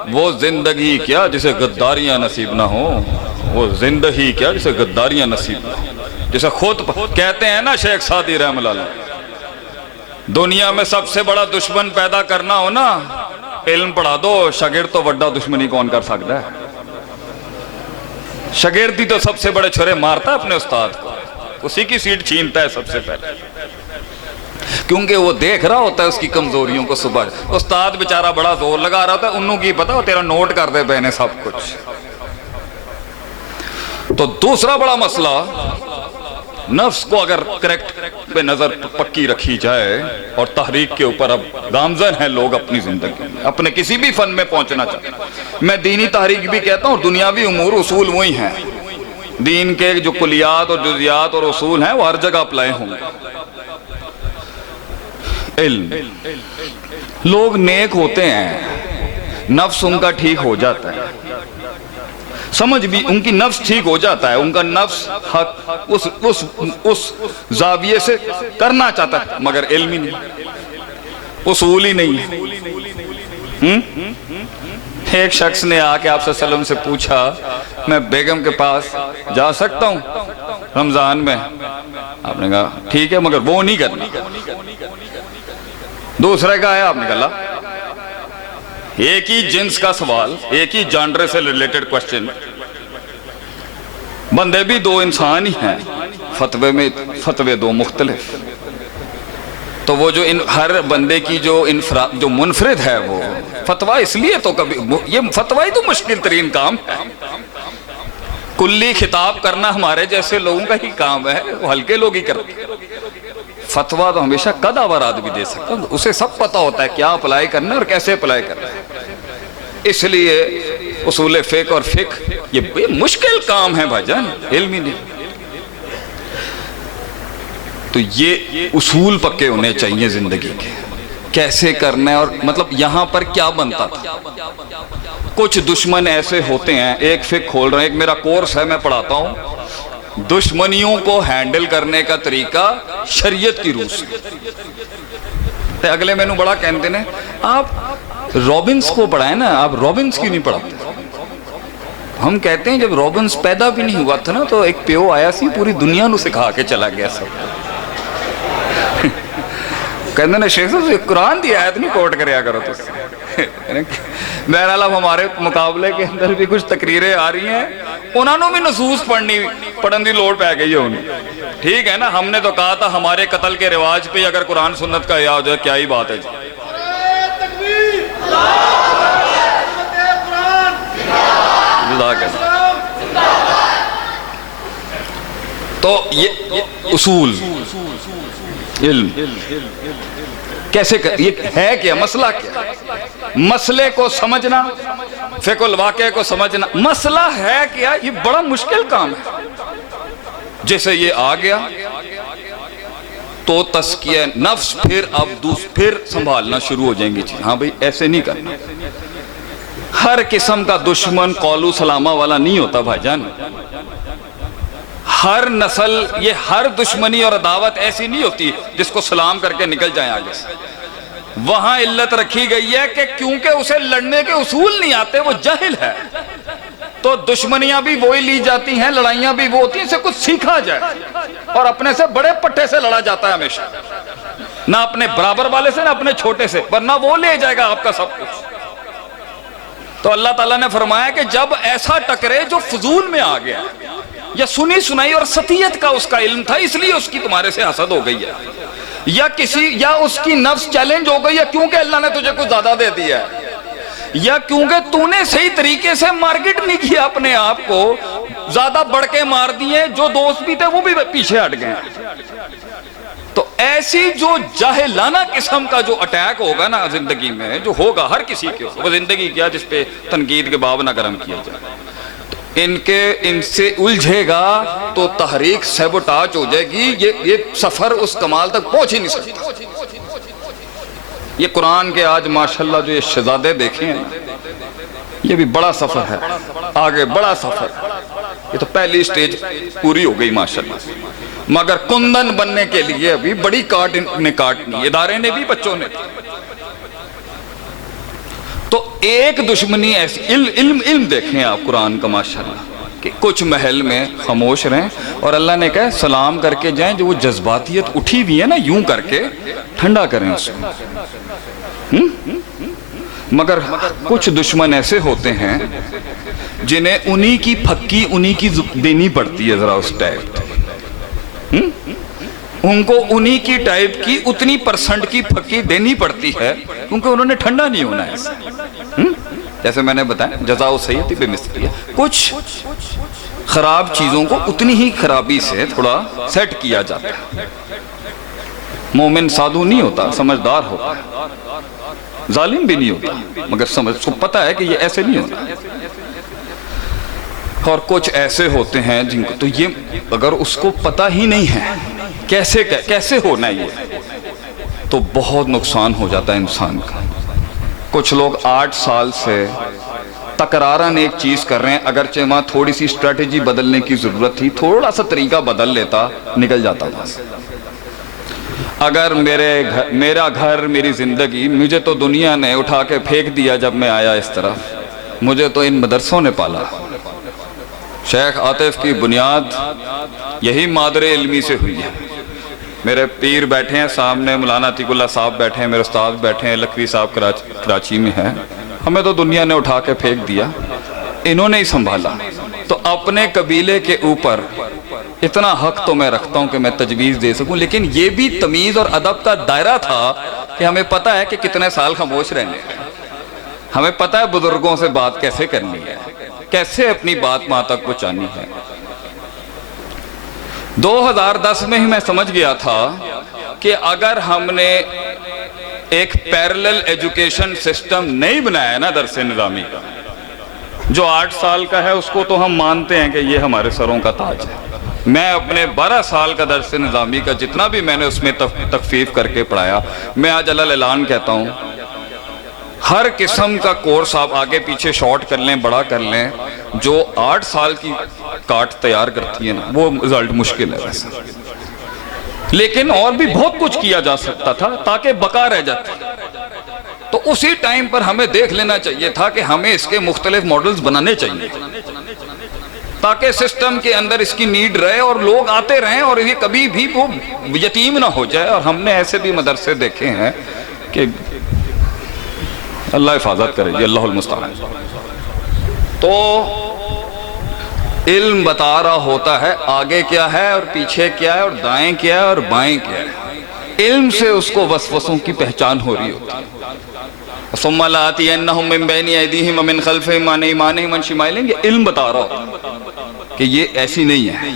वो जिंदगी क्या जिसे गद्दारियां नसीब ना हो, वो जिंदगी क्या जिसे गद्दारियां नसीब ना हो। जिसे खुद कहते हैं ना शेख सादी रहमतुल्लाह, दुनिया में सबसे बड़ा दुश्मन पैदा करना हो ना, इल्म पढ़ा दो, शागिर्द तो बड़ा दुश्मनी कौन कर सकता है। शागिर्द ही तो सबसे बड़े छुरे मारता है अपने उस्ताद को, उसी की सीट छीनता है सबसे पहले, क्योंकि वो देख रहा होता है उसकी कमजोरियों को। सुबह उस्ताद बेचारा बड़ा जोर लगा रहा होता है, उन्होंने की पता हो तेरा नोट कर दे बहने सब कुछ। तो दूसरा बड़ा मसला, नफ्स को अगर करेक्ट पे नजर पक्की रखी जाए, और तहरीक के ऊपर अब गामजन है लोग अपनी जिंदगी में, अपने किसी भी फन में पहुंचना चाहते हैं। मैं दीनी तहरीक भी कहता हूँ, दुनियावी उमूर उसूल वही हैं, दीन के जो कुलियात और जुजियात और उसूल हैं वो हर जगह अप्लाई होंगे। इल्म, लोग नेक होते हैं, नफ्स उनका ठीक हो जाता है, समझ भी उनकी नफ्स ठीक हो जाता है, उनका नफ्स हक उस जाविये से करना चाहता है, मगर इल्म ही नहीं, उसूल ही नहीं है। एक शख्स ने आके आपसे सल्लम से पूछा मैं बेगम के पास जा सकता हूँ रमजान में? आपने कहा ठीक है, मगर वो नहीं करना। दूसरे का है, आपने कहा एक ही जिन्स का सवाल, एक ही जॉनर से रिलेटेड क्वेश्चन, बंदे भी 2 इंसान ही हैं, फतवे 2 मुख्तलिफ। तो वो जो हर बंदे की जो मुनफरिद है वो फतवा, इसलिए तो कभी ये फतवा ही तो मुश्किल तरीन काम है। कुल्ली खिताब करना हमारे जैसे लोगों का ही काम है, वो हल्के लोग ही करते हैं। फतवा तो हमेशा कदावर आदमी दे सकता है, उसे सब पता होता है क्या अप्लाई करना है और कैसे अप्लाई करना है। इसलिए उसूल फिक और फिक ये मुश्किल काम है भाईजान, इल्मी नहीं। तो ये उसूल पक्के होने चाहिए जिंदगी के, कैसे करना है, और मतलब यहां पर क्या बनता था। कुछ दुश्मन ऐसे होते हैं, एक फिक खोल रहे हैं, एक मेरा कोर्स है मैं पढ़ाता हूं दुश्मनियों को हैंडल करने का तरीका शरीयत की रूह से। तो अगले मैनू बड़ा कहते ने आप रॉबिन्स को पढ़ाए ना, आप रॉबिन्स क्यों नहीं पढ़ाते? हम कहते हैं जब रॉबिन्स पैदा भी नहीं हुआ था ना, तो एक प्यो आया सी पूरी दुनिया नू सिखा के चला गया सब। कहते ने शेख साहब कुरान दी आयत नहीं कोट करया करो तुम। बहरहाल हमारे मुकाबले के अंदर भी कुछ तकरीरें आ रही हैं, उन्होंने भी नसूस पढ़ने की लोड़ पै गई है उन्हें। ठीक है ना, हमने तो कहा था हमारे कत्ल के रिवाज पे अगर कुरान सुन्नत का या हो जाए क्या ही बात है जी। तो ये उसूल इल्म कैसे ये है क्या, मसला क्या? मसले को समझना, फिकुल वाक़े को समझना, मसला है क्या, ये बड़ा मुश्किल काम है। जैसे ये आ गया तो तस्किया नफ्स, फिर अब फिर संभालना शुरू हो जाएंगी चीज। हाँ भाई ऐसे नहीं करना। हर किस्म का दुश्मन कौलू सलामा वाला नहीं होता भाईजान। हर नस्ल, ये हर दुश्मनी और अदावत ऐसी नहीं होती जिसको सलाम करके निकल जाए आगे से। वहां इल्लत रखी गई है कि क्योंकि उसे लड़ने के उसूल नहीं आते, वो जाहिल है, तो दुश्मनियां भी वही ली जाती हैं, लड़ाइयां भी वो होती हैं, इसे कुछ सीखा जाए। और अपने से बड़े पट्टे से लड़ा जाता है हमेशा, ना अपने बराबर वाले से ना अपने छोटे से, वरना वो ले जाएगा आपका सब कुछ। तो अल्लाह ताला ने फरमाया कि जब ऐसा टकरे जो फजूल में आ गया, या सुनी सुनाई और सतीयत का उसका इल्म था इसलिए उसकी तुम्हारे से हसद हो गई है, या उसकी नफ्स चैलेंज हो गई है क्योंकि अल्लाह ने तुझे कुछ ज्यादा दे दिया है, या क्योंकि तूने सही तरीके से मार्केट नहीं किया, अपने आप को ज्यादा बढ़ के मार दिए, जो दोस्त भी थे वो भी पीछे हट गए। तो ऐसी जो जाहिलाना किस्म का जो अटैक होगा ना जिंदगी में, जो होगा हर किसी के, वो जिंदगी क्या जिसपे तनकीद के बाब ना गर्म किया जाए, इनसे उलझेगा तो तहरीक सैबोटाज हो जाएगी। ये सफर उस कमाल तक पहुंच ही नहीं सकता। ये कुरान के आज माशाल्लाह जो ये शहजादे देखे हैं, ये भी बड़ा सफर है, आगे बड़ा सफर। ये तो पहली स्टेज पूरी हो गई माशाल्लाह, मगर कुंदन बनने के लिए अभी बड़ी काट ने काटनी, इदारे ने भी, बच्चों ने। तो एक दुश्मनी ऐसी, इल्म देखें आप कुरान का माशाल्लाह, कि कुछ महल में खामोश रहें और अल्लाह ने कहा सलाम करके जाएं, जो वो जज्बातियत उठी हुई है ना यूं करके ठंडा करें उसको। मगर कुछ दुश्मन ऐसे होते हैं जिन्हें उन्हीं की फक्की उन्हीं की देनी पड़ती है, जरा उस टाइप, उनको उन्हीं की टाइप की उतनी % की फक्की देनी पड़ती है, क्योंकि उन्होंने ठंडा नहीं होना है। जैसे मैंने बताया जज़ाओ सय्यति बिमिस्लिहा, कुछ खराब चीजों को उतनी ही खराबी से थोड़ा सेट किया जाता है। मोमिन साधु नहीं होता, समझदार होता है, जालिम भी नहीं होता, मगर समझ उसको पता है कि ये ऐसे नहीं होता। और कुछ ऐसे होते हैं जिनको तो ये अगर उसको पता ही नहीं है कैसे होना है ये, तो बहुत नुकसान हो जाता है इंसान का। कुछ लोग 8 साल से तकरारन एक चीज कर रहे हैं, अगरचे वहां थोड़ी सी स्ट्रेटेजी बदलने की जरूरत थी, थोड़ा सा तरीका बदल लेता, निकल जाता था। अगर मेरा घर मेरी जिंदगी, मुझे तो दुनिया ने उठा के फेंक दिया जब मैं आया इस तरफ, मुझे तो इन मदरसों ने पाला। शेख आतिफ की बुनियाद यही मादरे इल्मी से हुई है। मेरे पीर बैठे हैं सामने, मौलाना अतीकुल्लाह साहब बैठे हैं, मेरे उस्ताद बैठे हैं, लखवी साहब कराची में हैं। हमें तो दुनिया ने उठा के फेंक दिया, इन्होंने ही संभाला। तो अपने कबीले के ऊपर इतना हक तो मैं रखता हूं कि मैं तजवीज़ दे सकूं, लेकिन ये भी तमीज़ और अदब का दायरा था कि हमें पता है कि कितने साल खामोश रहने हैं, हमें पता है बुजुर्गों से बात कैसे करनी है, कैसे अपनी बात मां तक पहुंचानी है। 2010 में ही मैं समझ गया था कि अगर हमने एक पैरेलल एजुकेशन सिस्टम नहीं बनाया ना दरसे निज़ामी का, जो 8 साल का है उसको तो हम मानते हैं कि ये हमारे सरों का ताज है। मैं अपने 12 साल का दरसे निज़ामी का जितना भी मैंने उसमें तकफीफ करके पढ़ाया, मैं आज अल्लाह ऐलान कहता हूँ, हर किस्म का कोर्स आप आगे पीछे शॉर्ट कर लें, बड़ा कर लें, जो 8 साल की काट तैयार करती है ना, वो रिजल्ट मुश्किल है वैसे। लेकिन और भी बहुत कुछ किया जा सकता था ताकि बका रह जाती। तो उसी टाइम पर हमें देख लेना चाहिए था कि हमें इसके मुख्तलिफ मॉडल्स बनाने चाहिए ताकि सिस्टम के अंदर इसकी नीड रहे और लोग आते रहें और ये कभी भी वो यतीम ना हो जाए। और हमने ऐसे भी मदरसे देखे हैं कि अल्लाह हिफाजत करे जी, अल्लाहुल मुस्तआन। तो इल्म बता रहा होता है आगे क्या है और पीछे क्या है और दाएं क्या है और बाएं क्या है। इल्म से उसको वसवसों की पहचान हो रही होती है। सुम्मा लाअतियन्नहुम मिन बैनि अयदीहिम व मिन खल्फिहिम व अन अयमानिहिम व अन शिमाइलिहिम, ये इल्म बता रहा होता है कि ये ऐसी नहीं है,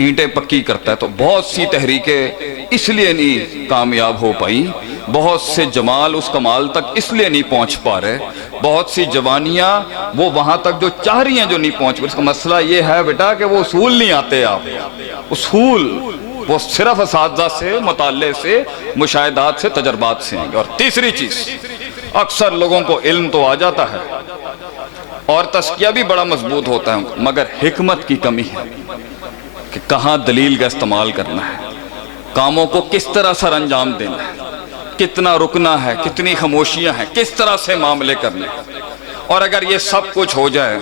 ईंटें पक्की करता है। तो बहुत सी तहरीकें इसलिए नहीं कामयाब हो पाई, बहुत से जमाल उस कमाल तक इसलिए नहीं पहुंच पा रहे, बहुत सी जवानियां वो वहां तक जो चाह रही हैं जो नहीं पहुंच पा। इसका मसला ये है बेटा कि वो उसूल नहीं आते। आप उसूल वो सिर्फ असातिज़ा से, मुताल्ले से, मुशाहिदात से, तजर्बात से आएंगे। और तीसरी चीज, अक्सर लोगों को इल्म तो आ जाता है और तस्किया भी बड़ा मजबूत होता है, मगर हिकमत की कमी है कि कहाँ दलील का इस्तेमाल करना है, कामों को किस तरह सर अंजाम देना है, कितना रुकना है, कितनी खामोशियां हैं, किस तरह से मामले करने हैं। और अगर ये सब कुछ हो जाए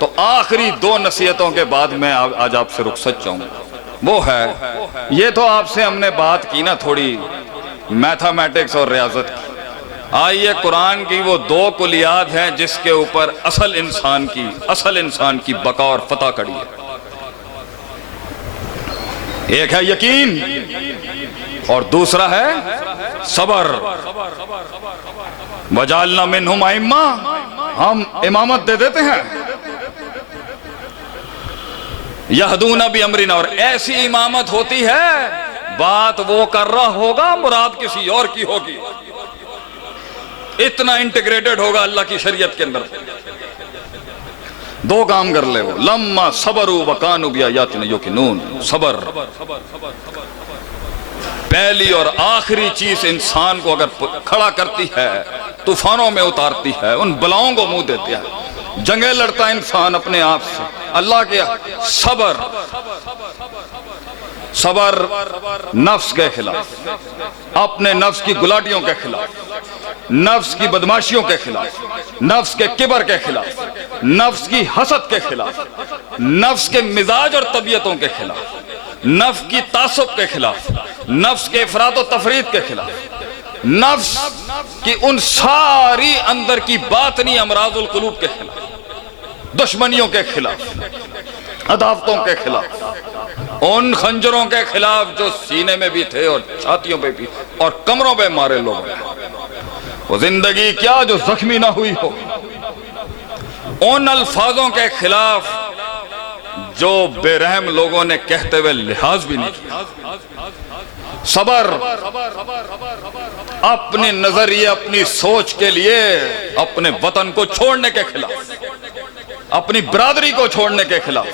तो आखिरी 2 नसीहतों के बाद मैं आज आपसे रुखसत चाहूंगा। वो है, ये तो आपसे हमने बात की ना थोड़ी मैथमेटिक्स और रियाजत की। आइए कुरान की वो 2 कुलियात हैं जिसके ऊपर असल इंसान की बका और फतह कड़ी है। एक है यकीन और दूसरा है सबर। वजालना मिनहुम अइम्मा, हम इमामत दे देते हैं, यहदूना भी अमरिना, और ऐसी इमामत होती है बात वो कर रहा होगा, मुराद किसी और की होगी। इतना इंटीग्रेटेड होगा अल्लाह की शरीयत के अंदर। 2 काम कर ले वो, लम्मा सबरू वकानु बिआयातिना युकिनून। सबर पहली और आखिरी चीज इंसान को अगर खड़ा करती है, तूफानों में उतारती है, उन बलाओं को मुंह देती है, जंगे लड़ता है इंसान अपने आप से, अल्लाह के सबर। सबर नफ्स के खिलाफ, अपने नफ्स की गुलाटियों के खिलाफ, नफ्स की बदमाशियों के खिलाफ, नफ्स के किबर के खिलाफ, नफ्स की हसद के खिलाफ, नफ्स के मिजाज और तबीयतों के खिलाफ, नफ्स की तासुब के खिलाफ, नफ्स के इफरात और तफरीद के खिलाफ, नफ्स की उन सारी अंदर की बातनी अमराजुल कुलूब के खिलाफ, दुश्मनियों के खिलाफ, अदावतों के खिलाफ, उन खंजरों के खिलाफ जो सीने में भी थे और छातियों पे भी और कमरों पे मारे लोग। वो जिंदगी क्या जो जख्मी ना हुई हो, उन अल्फाजों के खिलाफ जो बेरहम लोगों ने कहते हुए लिहाज भी नहीं किया। सबर अपने नजरिए, अपनी सोच के लिए अपने वतन को छोड़ने के खिलाफ, अपनी बरादरी को छोड़ने के खिलाफ,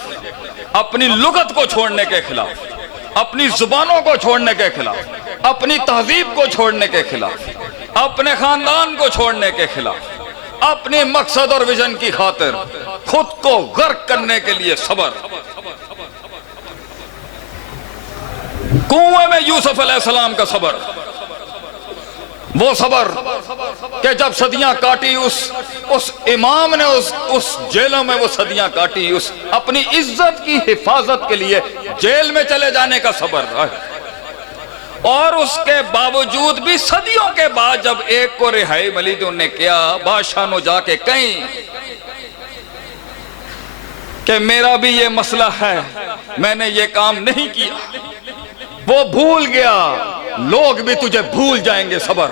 अपनी लुगत को छोड़ने के खिलाफ, अपनी जुबानों को छोड़ने के खिलाफ, अपनी तहजीब को छोड़ने के खिलाफ, अपने खानदान को छोड़ने के खिलाफ, अपने मकसद और विजन की खातिर खुद को गर्क करने के लिए सबर। कुएं में यूसुफ अलैहिस्सलाम का सबर, वो सबर कि जब सदियां काटी उस इमाम ने उस जेलों में वो सदियां काटी, उस अपनी इज्जत की हिफाजत के लिए जेल में चले जाने का सबर। और उसके बावजूद भी सदियों के बाद जब एक को रिहाई मिली तो उन्हें क्या बादशाह ने जाके कहीं कि मेरा भी ये मसला है, मैंने ये काम नहीं किया, वो भूल गया, लोग भी तुझे भूल जाएंगे। सबर,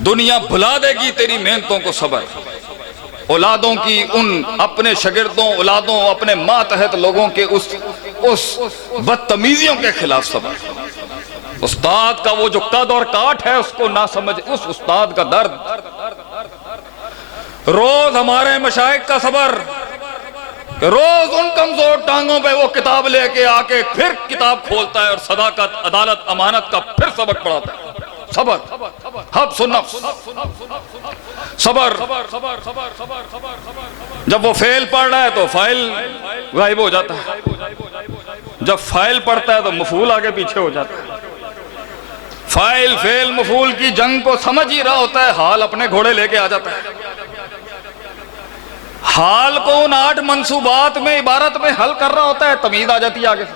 दुनिया भुला देगी तेरी मेहनतों को। सबर, औलादों की उन अपने शागिर्दों, औलादों, अपने मातहत लोगों के उस बदतमीजियों के खिलाफ सबर। उस्ताद का वो जो कद और काट है उसको ना समझ, उस उस्ताद का दर्द। रोज हमारे मशाइख का सबर, रोज उन कमजोर टांगों पे वो किताब लेके आके फिर किताब खोलता है और सदाकत, अदालत, अमानत का फिर सबक पढ़ाता है। सबर, हब्स नफ्स, सबर। जब वो फेल पढ़ रहा है तो फाइल गायब हो जाता है, जब फाइल पढ़ता है तो मफूल आगे पीछे हो जाता है। फाइल फेल मफूल की जंग को समझ ही रहा होता है, हाल अपने घोड़े लेके आ जाता है। हाल को उन 8 मंसूबात में, इबारत में हल कर रहा होता है, तमीज आ जाती है आगे।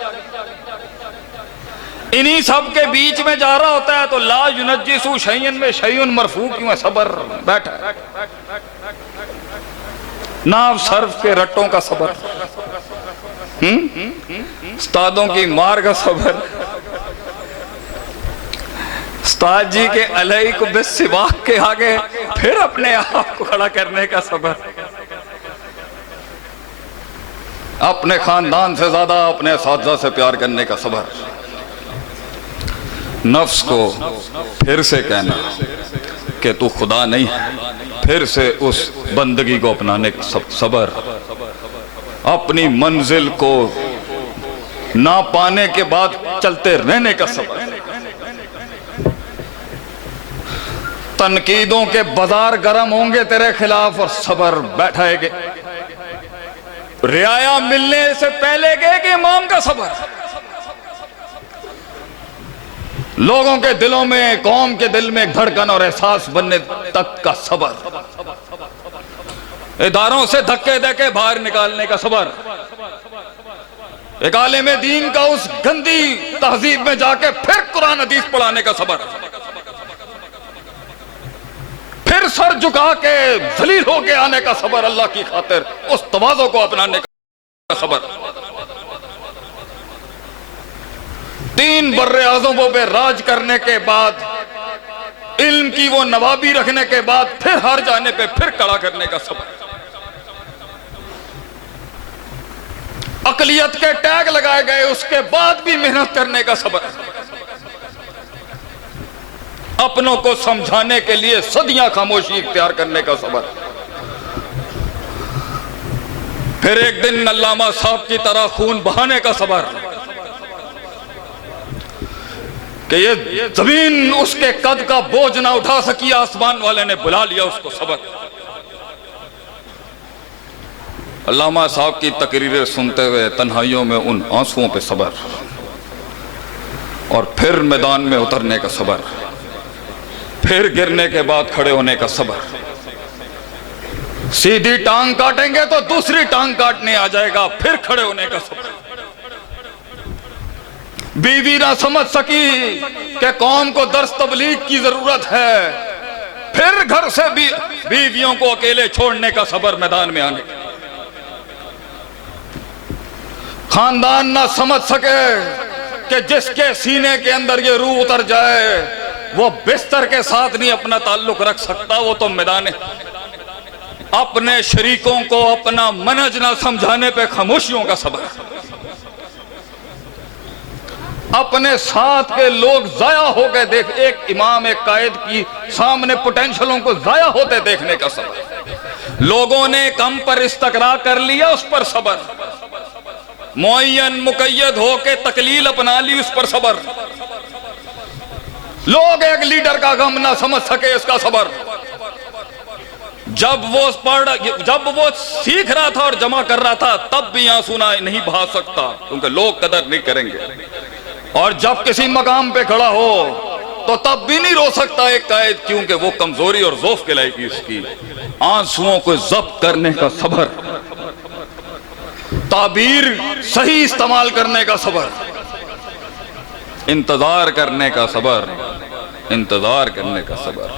इन्हीं सब के बीच में जा रहा होता है तो ला युनज्जिसु शैयन में शैयुन मरफू क्यों है, सबर बैठा। नाव सर्फ के रट्टों का सबर, उस्तादों की मार का सबर, उस्ताद जी के अलई को बिस्सिवाक के आगे फिर अपने आप को खड़ा करने का सबर, अपने खानदान से ज्यादा अपने साथी से प्यार करने का सबर। नफ्स को फिर से कहना कि तू खुदा नहीं है, फिर से उस बंदगी को अपनाने का सबर, अपनी मंजिल को ना पाने के बाद चलते रहने का सबर, तनकीदों के बाजार गर्म होंगे तेरे खिलाफ और सबर बैठाएगे, रियाया मिलने से पहले गए कि इमाम का सबर, लोगों के दिलों में, कौम के दिल में धड़कन और एहसास बनने तक का सबर, इदारों से धक्के देके बाहर निकालने का सबर, एक आलिम दीन का उस गंदी तहजीब में जाके फिर कुरान हदीस पढ़ाने का सबर, फिर सर झुका के जलील होके आने का सबर, अल्लाह की खातिर उस तवाज़ो को अपनाने का सबर, 3 बर्रे आज़मों पे राज करने के बाद, इल्म की वो नवाबी रखने के बाद फिर हार जाने पे फिर कड़ा करने का सबर, अकलियत के टैग लगाए गए उसके बाद भी मेहनत करने का सबर, अपनों को समझाने के लिए सदियां खामोशी इख्तियार करने का सबर, फिर एक दिन अल्लामा साहब की तरह खून बहाने का सबर कि ये जमीन उसके कद का बोझ ना उठा सकी, आसमान वाले ने बुला लिया उसको सबर, अल्लामा साहब की तकरीरें सुनते हुए तन्हाइयों में उन आंसुओं पे सबर, और फिर मैदान में उतरने का सबर, फिर गिरने के बाद खड़े होने का सबर, सीधी टांग काटेंगे तो दूसरी टांग काटने आ जाएगा, फिर खड़े होने का सबर, बीवी ना समझ सकी कि कौम को दर्स तबलीग की जरूरत है, फिर घर से भी बीवियों को अकेले छोड़ने का सबर, मैदान में आने, खानदान ना समझ सके कि जिसके सीने के अंदर ये रूह उतर जाए वो बिस्तर के साथ नहीं अपना ताल्लुक रख सकता, वो तो मैदान है, अपने शरीकों को अपना मनहज ना समझाने पे खामोशियों का सबर, अपने साथ के लोग जाया हो गए देख, एक इमाम एक कायद की सामने पोटेंशियलों को जाया होते देखने का सबर, लोगों ने कम पर इस्तकरा कर लिया उस पर सबर, मुअय्यन मुकय्यद होके तकलील अपना ली उस पर सबर, लोग एक लीडर का गम ना समझ सके इसका सबर, जब वो सीख रहा था और जमा कर रहा था तब भी आंसू नहीं बहा सकता क्योंकि लोग कदर नहीं करेंगे, और जब किसी मकाम पे खड़ा हो तो तब भी नहीं रो सकता एक कायद क्योंकि वो कमजोरी और ज़ौफ के लायक इसकी, आंसुओं को जब्त करने का सबर, ताबीर सही इस्तेमाल करने का सबर, इंतजार करने का सबर, इंतजार करने का सबर,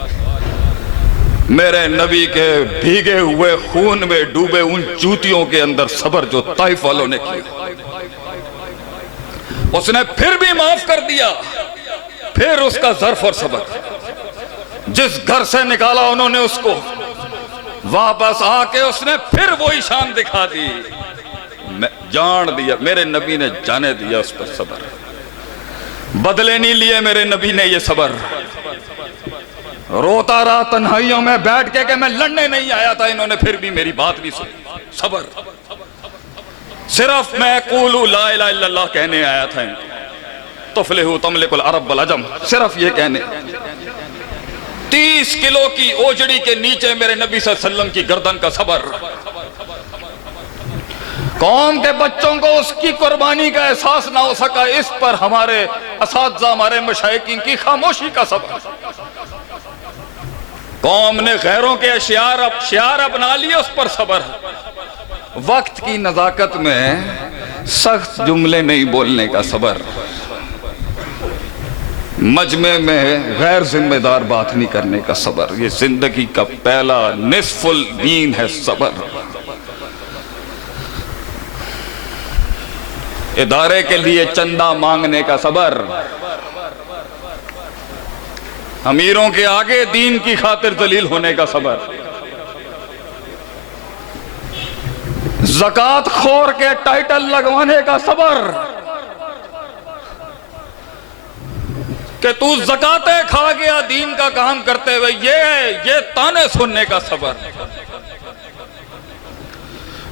मेरे नबी के भीगे हुए खून में डूबे उन जूतियों के अंदर सबर जो ताइफ वालों ने किया, उसने फिर भी माफ कर दिया, फिर उसका ज़र्फ और सबर, जिस घर से निकाला उन्होंने उसको वापस आके उसने फिर वही शान दिखा दी, जान दिया, मेरे नबी ने जाने दिया उस पर सबर, बदले नहीं लिए मेरे नबी ने ये सबर, रोता रहा तन्हाइयों में बैठ के कि मैं लड़ने नहीं आया था, इन्होंने फिर भी मेरी बात नहीं सुनी, सबर, सिर्फ मैं क़ूलू ला इलाहा इल्लल्लाह कहने आया था, तुफ़्लिहू तमलिकुल अरब वल अजम, सिर्फ ये कहने, 30 किलो की ओजड़ी के नीचे मेरे नबी सल्लल्लाहु अलैहि वसल्लम की गर्दन का सबर, कौम के बच्चों को उसकी कुर्बानी का एहसास ना हो सका, इस पर हमारे असातिज़ा हमारे मशाइखीन की खामोशी का सबर, कौम ने गैरों के शियार अपना लिए उस पर सबर, वक्त की नजाकत में सख्त जुमले नहीं बोलने का सबर, मजमे में गैर जिम्मेदार बात नहीं करने का सबर, ये जिंदगी का पहला निस्फुल दीन है सबर, इदारे के लिए चंदा मांगने का सबर, अमीरों के आगे दीन की खातिर दलील होने का सबर, ज़कात खोर के टाइटल लगवाने का सबर, कि तू ज़काते खा गया दीन का काम करते हुए, ये ताने सुनने का सबर।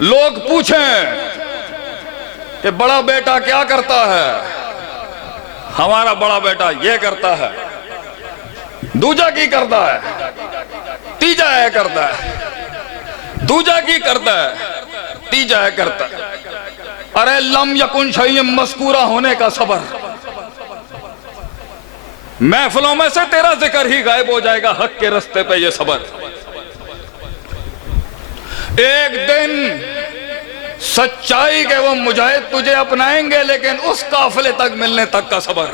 लोग पूछें कि बड़ा बेटा क्या करता है, हमारा बड़ा बेटा ये करता है, दूजा की करता है, तीजा है करता है, दूजा की करता है, तीजा है करता है। अरे लम यकुन शैय्यम मज़कूरा होने का सबर। महफिलों में से तेरा जिक्र ही गायब हो जाएगा, हक के रास्ते पे ये सबर। एक दिन सच्चाई के वो मुजाहिद तुझे अपनाएंगे, लेकिन उस काफिले तक मिलने तक का सबर।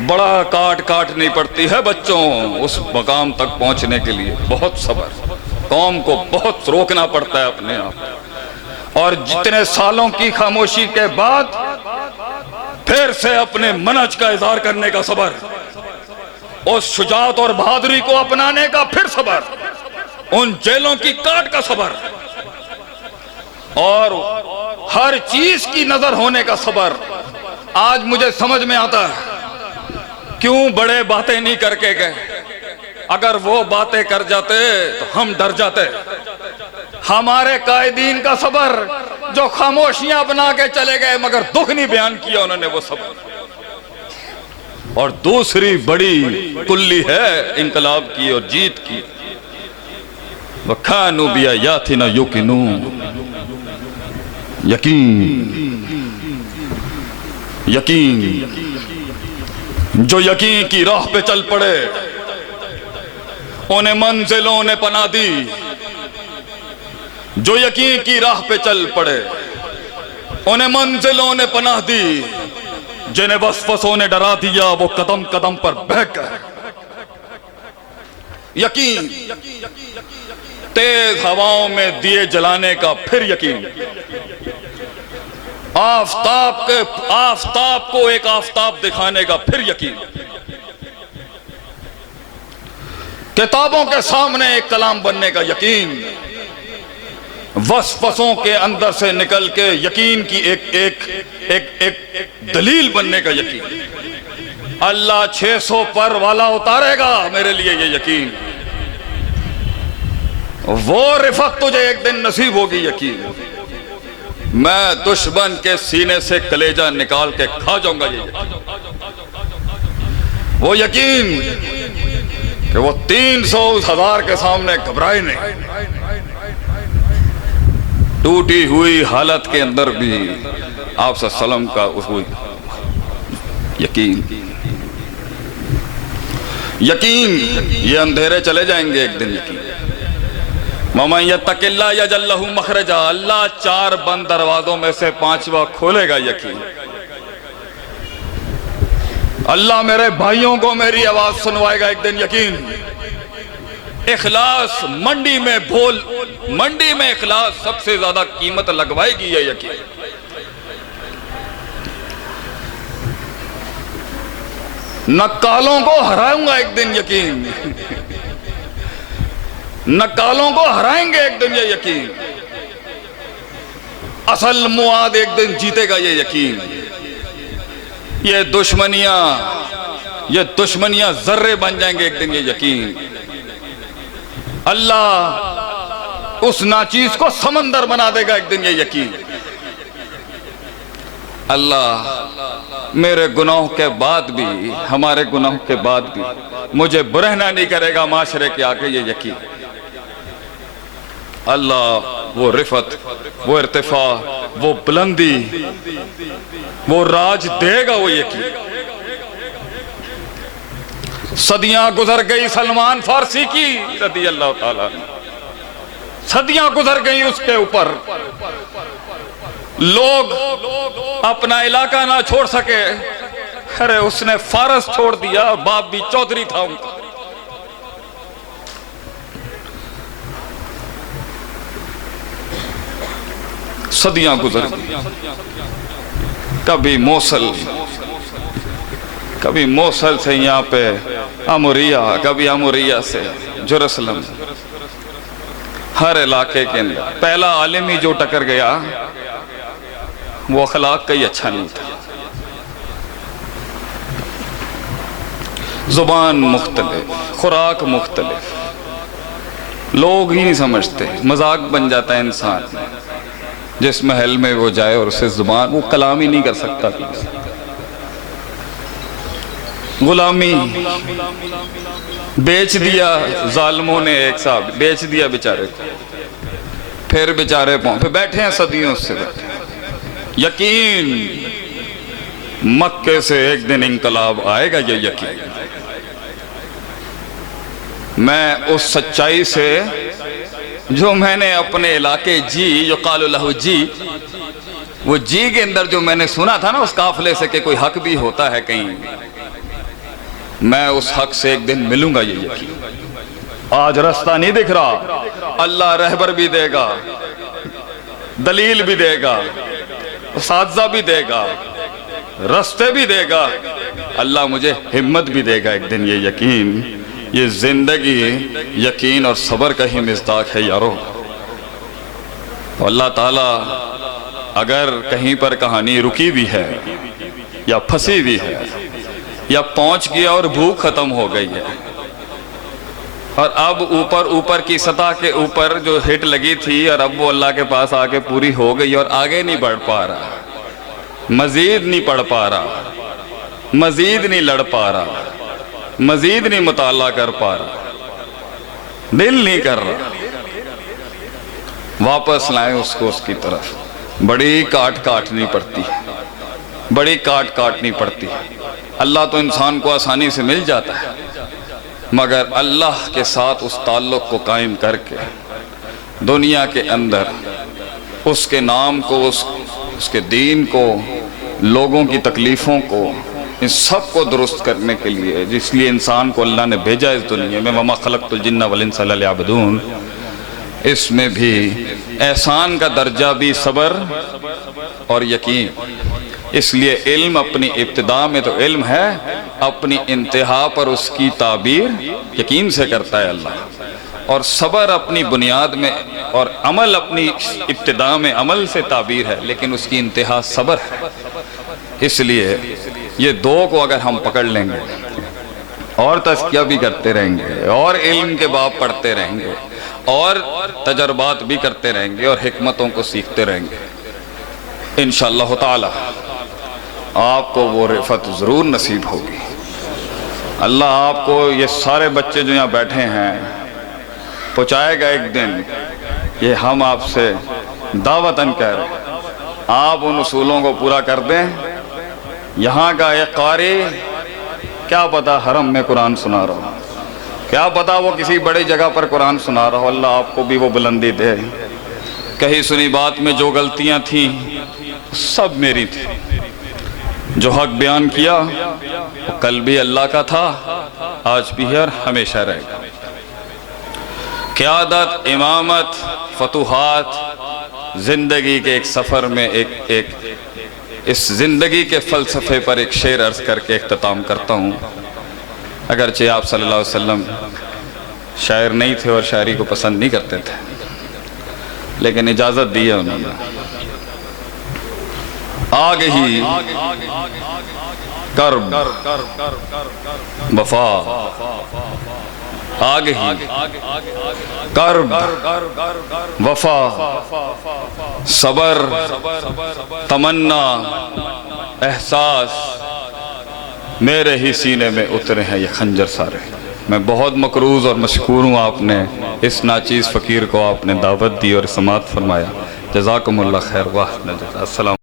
बड़ा काट काटनी पड़ती है बच्चों उस मकाम तक पहुंचने के लिए, बहुत सबर। कौम को बहुत रोकना पड़ता है अपने आप, और जितने सालों की खामोशी के बाद फिर से अपने मनहज का इज़हार करने का सबर, उस शुजाअत और बहादुरी को अपनाने का फिर सबर, उन जेलों की काट का सबर, और हर चीज की नजर होने का सबर। आज मुझे समझ में आता है क्यों बड़े बातें नहीं करके गए। अगर वो बातें कर जाते तो हम डर जाते। हमारे कायदीन का सबर, जो खामोशियां बना के चले गए मगर दुख नहीं बयान किया उन्होंने, वो सबर। और दूसरी बड़ी कुल्ली है इनकलाब की और जीत की, वखानु बिआयातिना युकिनून। यकीन जो यकीन की राह पे चल पड़े, उन्हें मंजिलों ने पनाह दी। जो यकीन की राह पे चल पड़े, उन्हें मंजिलों ने पनाह दी। जिन्हें वसवसों ने डरा दिया, वो कदम कदम पर बहक गए। यकीन तेज हवाओं में दिए जलाने का फिर यकीन, आफताब को एक आफताब दिखाने का फिर यकीन, किताबों के सामने एक कलाम बनने का यकीन, वसवसों के अंदर से निकल के यकीन की एक दलील बनने का यकीन। अल्लाह 600 पर वाला उतारेगा मेरे लिए ये यकीन। वो रिफत तुझे एक दिन नसीब होगी यकीन। मैं दुश्मन के सीने से कलेजा निकाल के खा जाऊंगा ये यकीन। वो यकीन कि वो 300,000 के सामने घबराए नहीं। टूटी हुई हालत के अंदर भी आप सल्लम का उस यकीन ये अंधेरे चले जाएंगे एक दिन। यकीन ममन यत्तकिल्लाह यजअल लहू मखरजा, अल्लाह 4 बंद दरवाजों में से 5वां खोलेगा। यकीन अल्लाह मेरे भाइयों को मेरी आवाज सुनवाएगा एक दिन। यकीन इखलास मंडी में इखलास सबसे ज्यादा कीमत लगवाएगी ये यकीन। नक्कालों को हराऊंगा एक दिन। यकीन नक्कालों को हराएंगे एक दिन ये यकीन। असल मुआद एक दिन जीतेगा ये यकीन। ये दुश्मनियां जर्रे बन जाएंगे एक दिन ये यकीन। अल्लाह उस नाचीज को समंदर बना देगा एक दिन ये यकीन। अल्लाह मेरे गुनाहों के बाद भी, हमारे गुनाहों के बाद भी मुझे बुरहना नहीं करेगा माशरे के आगे ये यकीन। अल्लाह वो रिफत, वो इर्तिफा, वो बुलंदी, वो राज देगा वो यकीन। सदियां गुजर गई सलमान फारसी की रदी अल्लाह ताला, सदियां गुजर गई उसके ऊपर। लोग अपना इलाका ना छोड़ सके, अरे उसने फारस छोड़ दिया। बाप भी चौधरी था उनका। सदियां गुजर गई। कभी मोसल से यहाँ पे अमुरिया, कभी अमुरिया से जेरूसलम। हर इलाके के अंदर पहला आलिम ही जो टकर गया वो अखलाक का ही अच्छा नहीं था। ज़ुबान मुख्तलिफ, खुराक मुख्तलिफ, लोग ही नहीं समझते, मजाक बन जाता है इंसान। जिस महल में वो जाए और उसे ज़ुबान, वो कलाम ही नहीं कर सकता। गुलामी बेच दिया जालिमों ने, एक साहब बेच दिया बेचारे को, फिर बेचारे पाँव पे बैठे हैं, सदियों से बैठे हैं। यकीन मक्के से एक दिन इंकलाब आएगा, ये यकीन। मैं उस सच्चाई से जो मैंने अपने इलाके जी, जो कालू लहू जी, वो जी के अंदर जो मैंने सुना था ना उस काफिले से कि कोई हक भी होता है कहीं, मैं उस हक से एक दिन मिलूंगा, ये यकीन। आज रास्ता नहीं दिख रहा, अल्लाह रहबर भी देगा, दलील भी देगा, उसाज़ा भी देगा, रास्ते भी देगा, अल्लाह मुझे हिम्मत भी देगा एक दिन, ये यकीन। ये जिंदगी यकीन और सब्र का ही मिज़दाक है यारो। अल्लाह ताला अगर कहीं पर कहानी रुकी भी है या फंसी भी है या पहुंच गया और भूख खत्म हो गई है और अब ऊपर की सतह के ऊपर जो हिट लगी थी और अब वो अल्लाह के पास आके पूरी हो गई और आगे नहीं बढ़ पा रहा, मजीद नहीं पढ़ पा रहा, मजीद नहीं लड़ पा रहा, मजीद नहीं मुताला कर पा रहा, दिल नहीं कर रहा, वापस लाएं उसको उसकी तरफ। बड़ी काट काटनी पड़ती है, बड़ी काट काटनी पड़ती है। अल्लाह तो इंसान को आसानी से मिल जाता है, मगर अल्लाह के साथ उस ताल्लुक़ को कायम करके दुनिया के अंदर उसके नाम को, उसके दीन को, लोगों की तकलीफ़ों को, इन सब को दुरुस्त करने के लिए, जिसलिए इंसान को अल्लाह ने भेजा इस दुनिया में, वमा खलक़तुल जिन्ना वल इंसा इल्ला लियअबुदून, इसमें भी एहसान का दर्जा भी सब्र और यकीन। इसलिए इल्म अपनी इब्तिदा में तो इल्म है, अपनी इंतहा पर उसकी ताबीर यकीन से करता है अल्लाह, और सब्र अपनी बुनियाद में और अमल अपनी इब्तिदा में अमल से ताबीर है, लेकिन उसकी इंतहा सब्र है। इसलिए ये दो को अगर हम पकड़ लेंगे और तज़किया भी करते रहेंगे और इल्म के बाब पढ़ते रहेंगे और तजर्बात भी करते रहेंगे और हिकमतों को सीखते रहेंगे, इंशाअल्लाह ताला आपको वो रिफ़त ज़रूर नसीब होगी। अल्लाह आपको ये सारे बच्चे जो यहाँ बैठे हैं पहुँचाएगा एक दिन। ये हम आपसे दावतन कह रहे हैं, आप उन उसूलों को पूरा कर दें। यहाँ का एक कारी क्या पता हरम में कुरान सुना रहा हो, क्या पता वो किसी बड़ी जगह पर कुरान सुना रहा हो, अल्लाह आपको भी वो बुलंदी दे। कहीं सुनी बात में जो गलतियाँ थी सब मेरी थी, जो हक बयान किया वो कल भी अल्लाह का था, आज भी है और हमेशा रहेगा। क़यादत, इमामत, फतूहात, ज़िंदगी के एक सफ़र में एक इस ज़िंदगी के फ़लसफ़े पर एक शेर अर्ज़ करके इख्तिताम करता हूँ। अगरचे आप सल्लल्लाहु अलैहि वसल्लम शायर नहीं थे और शायरी को पसंद नहीं करते थे, लेकिन इजाज़त दी है उन्होंने। आगे ही कर्ब वफा, आगे ही कर्ब वफा, सबर, तमन्ना, एहसास मेरे ही सीने में उतरे हैं ये खंजर सारे। मैं बहुत मकरूज़ और मशकूर हूँ, आपने इस नाचीज़ फ़कीर को आपने दावत दी और समात फरमाया। जज़ाकुमुल्लाह खैर। वाह। अस्सलाम।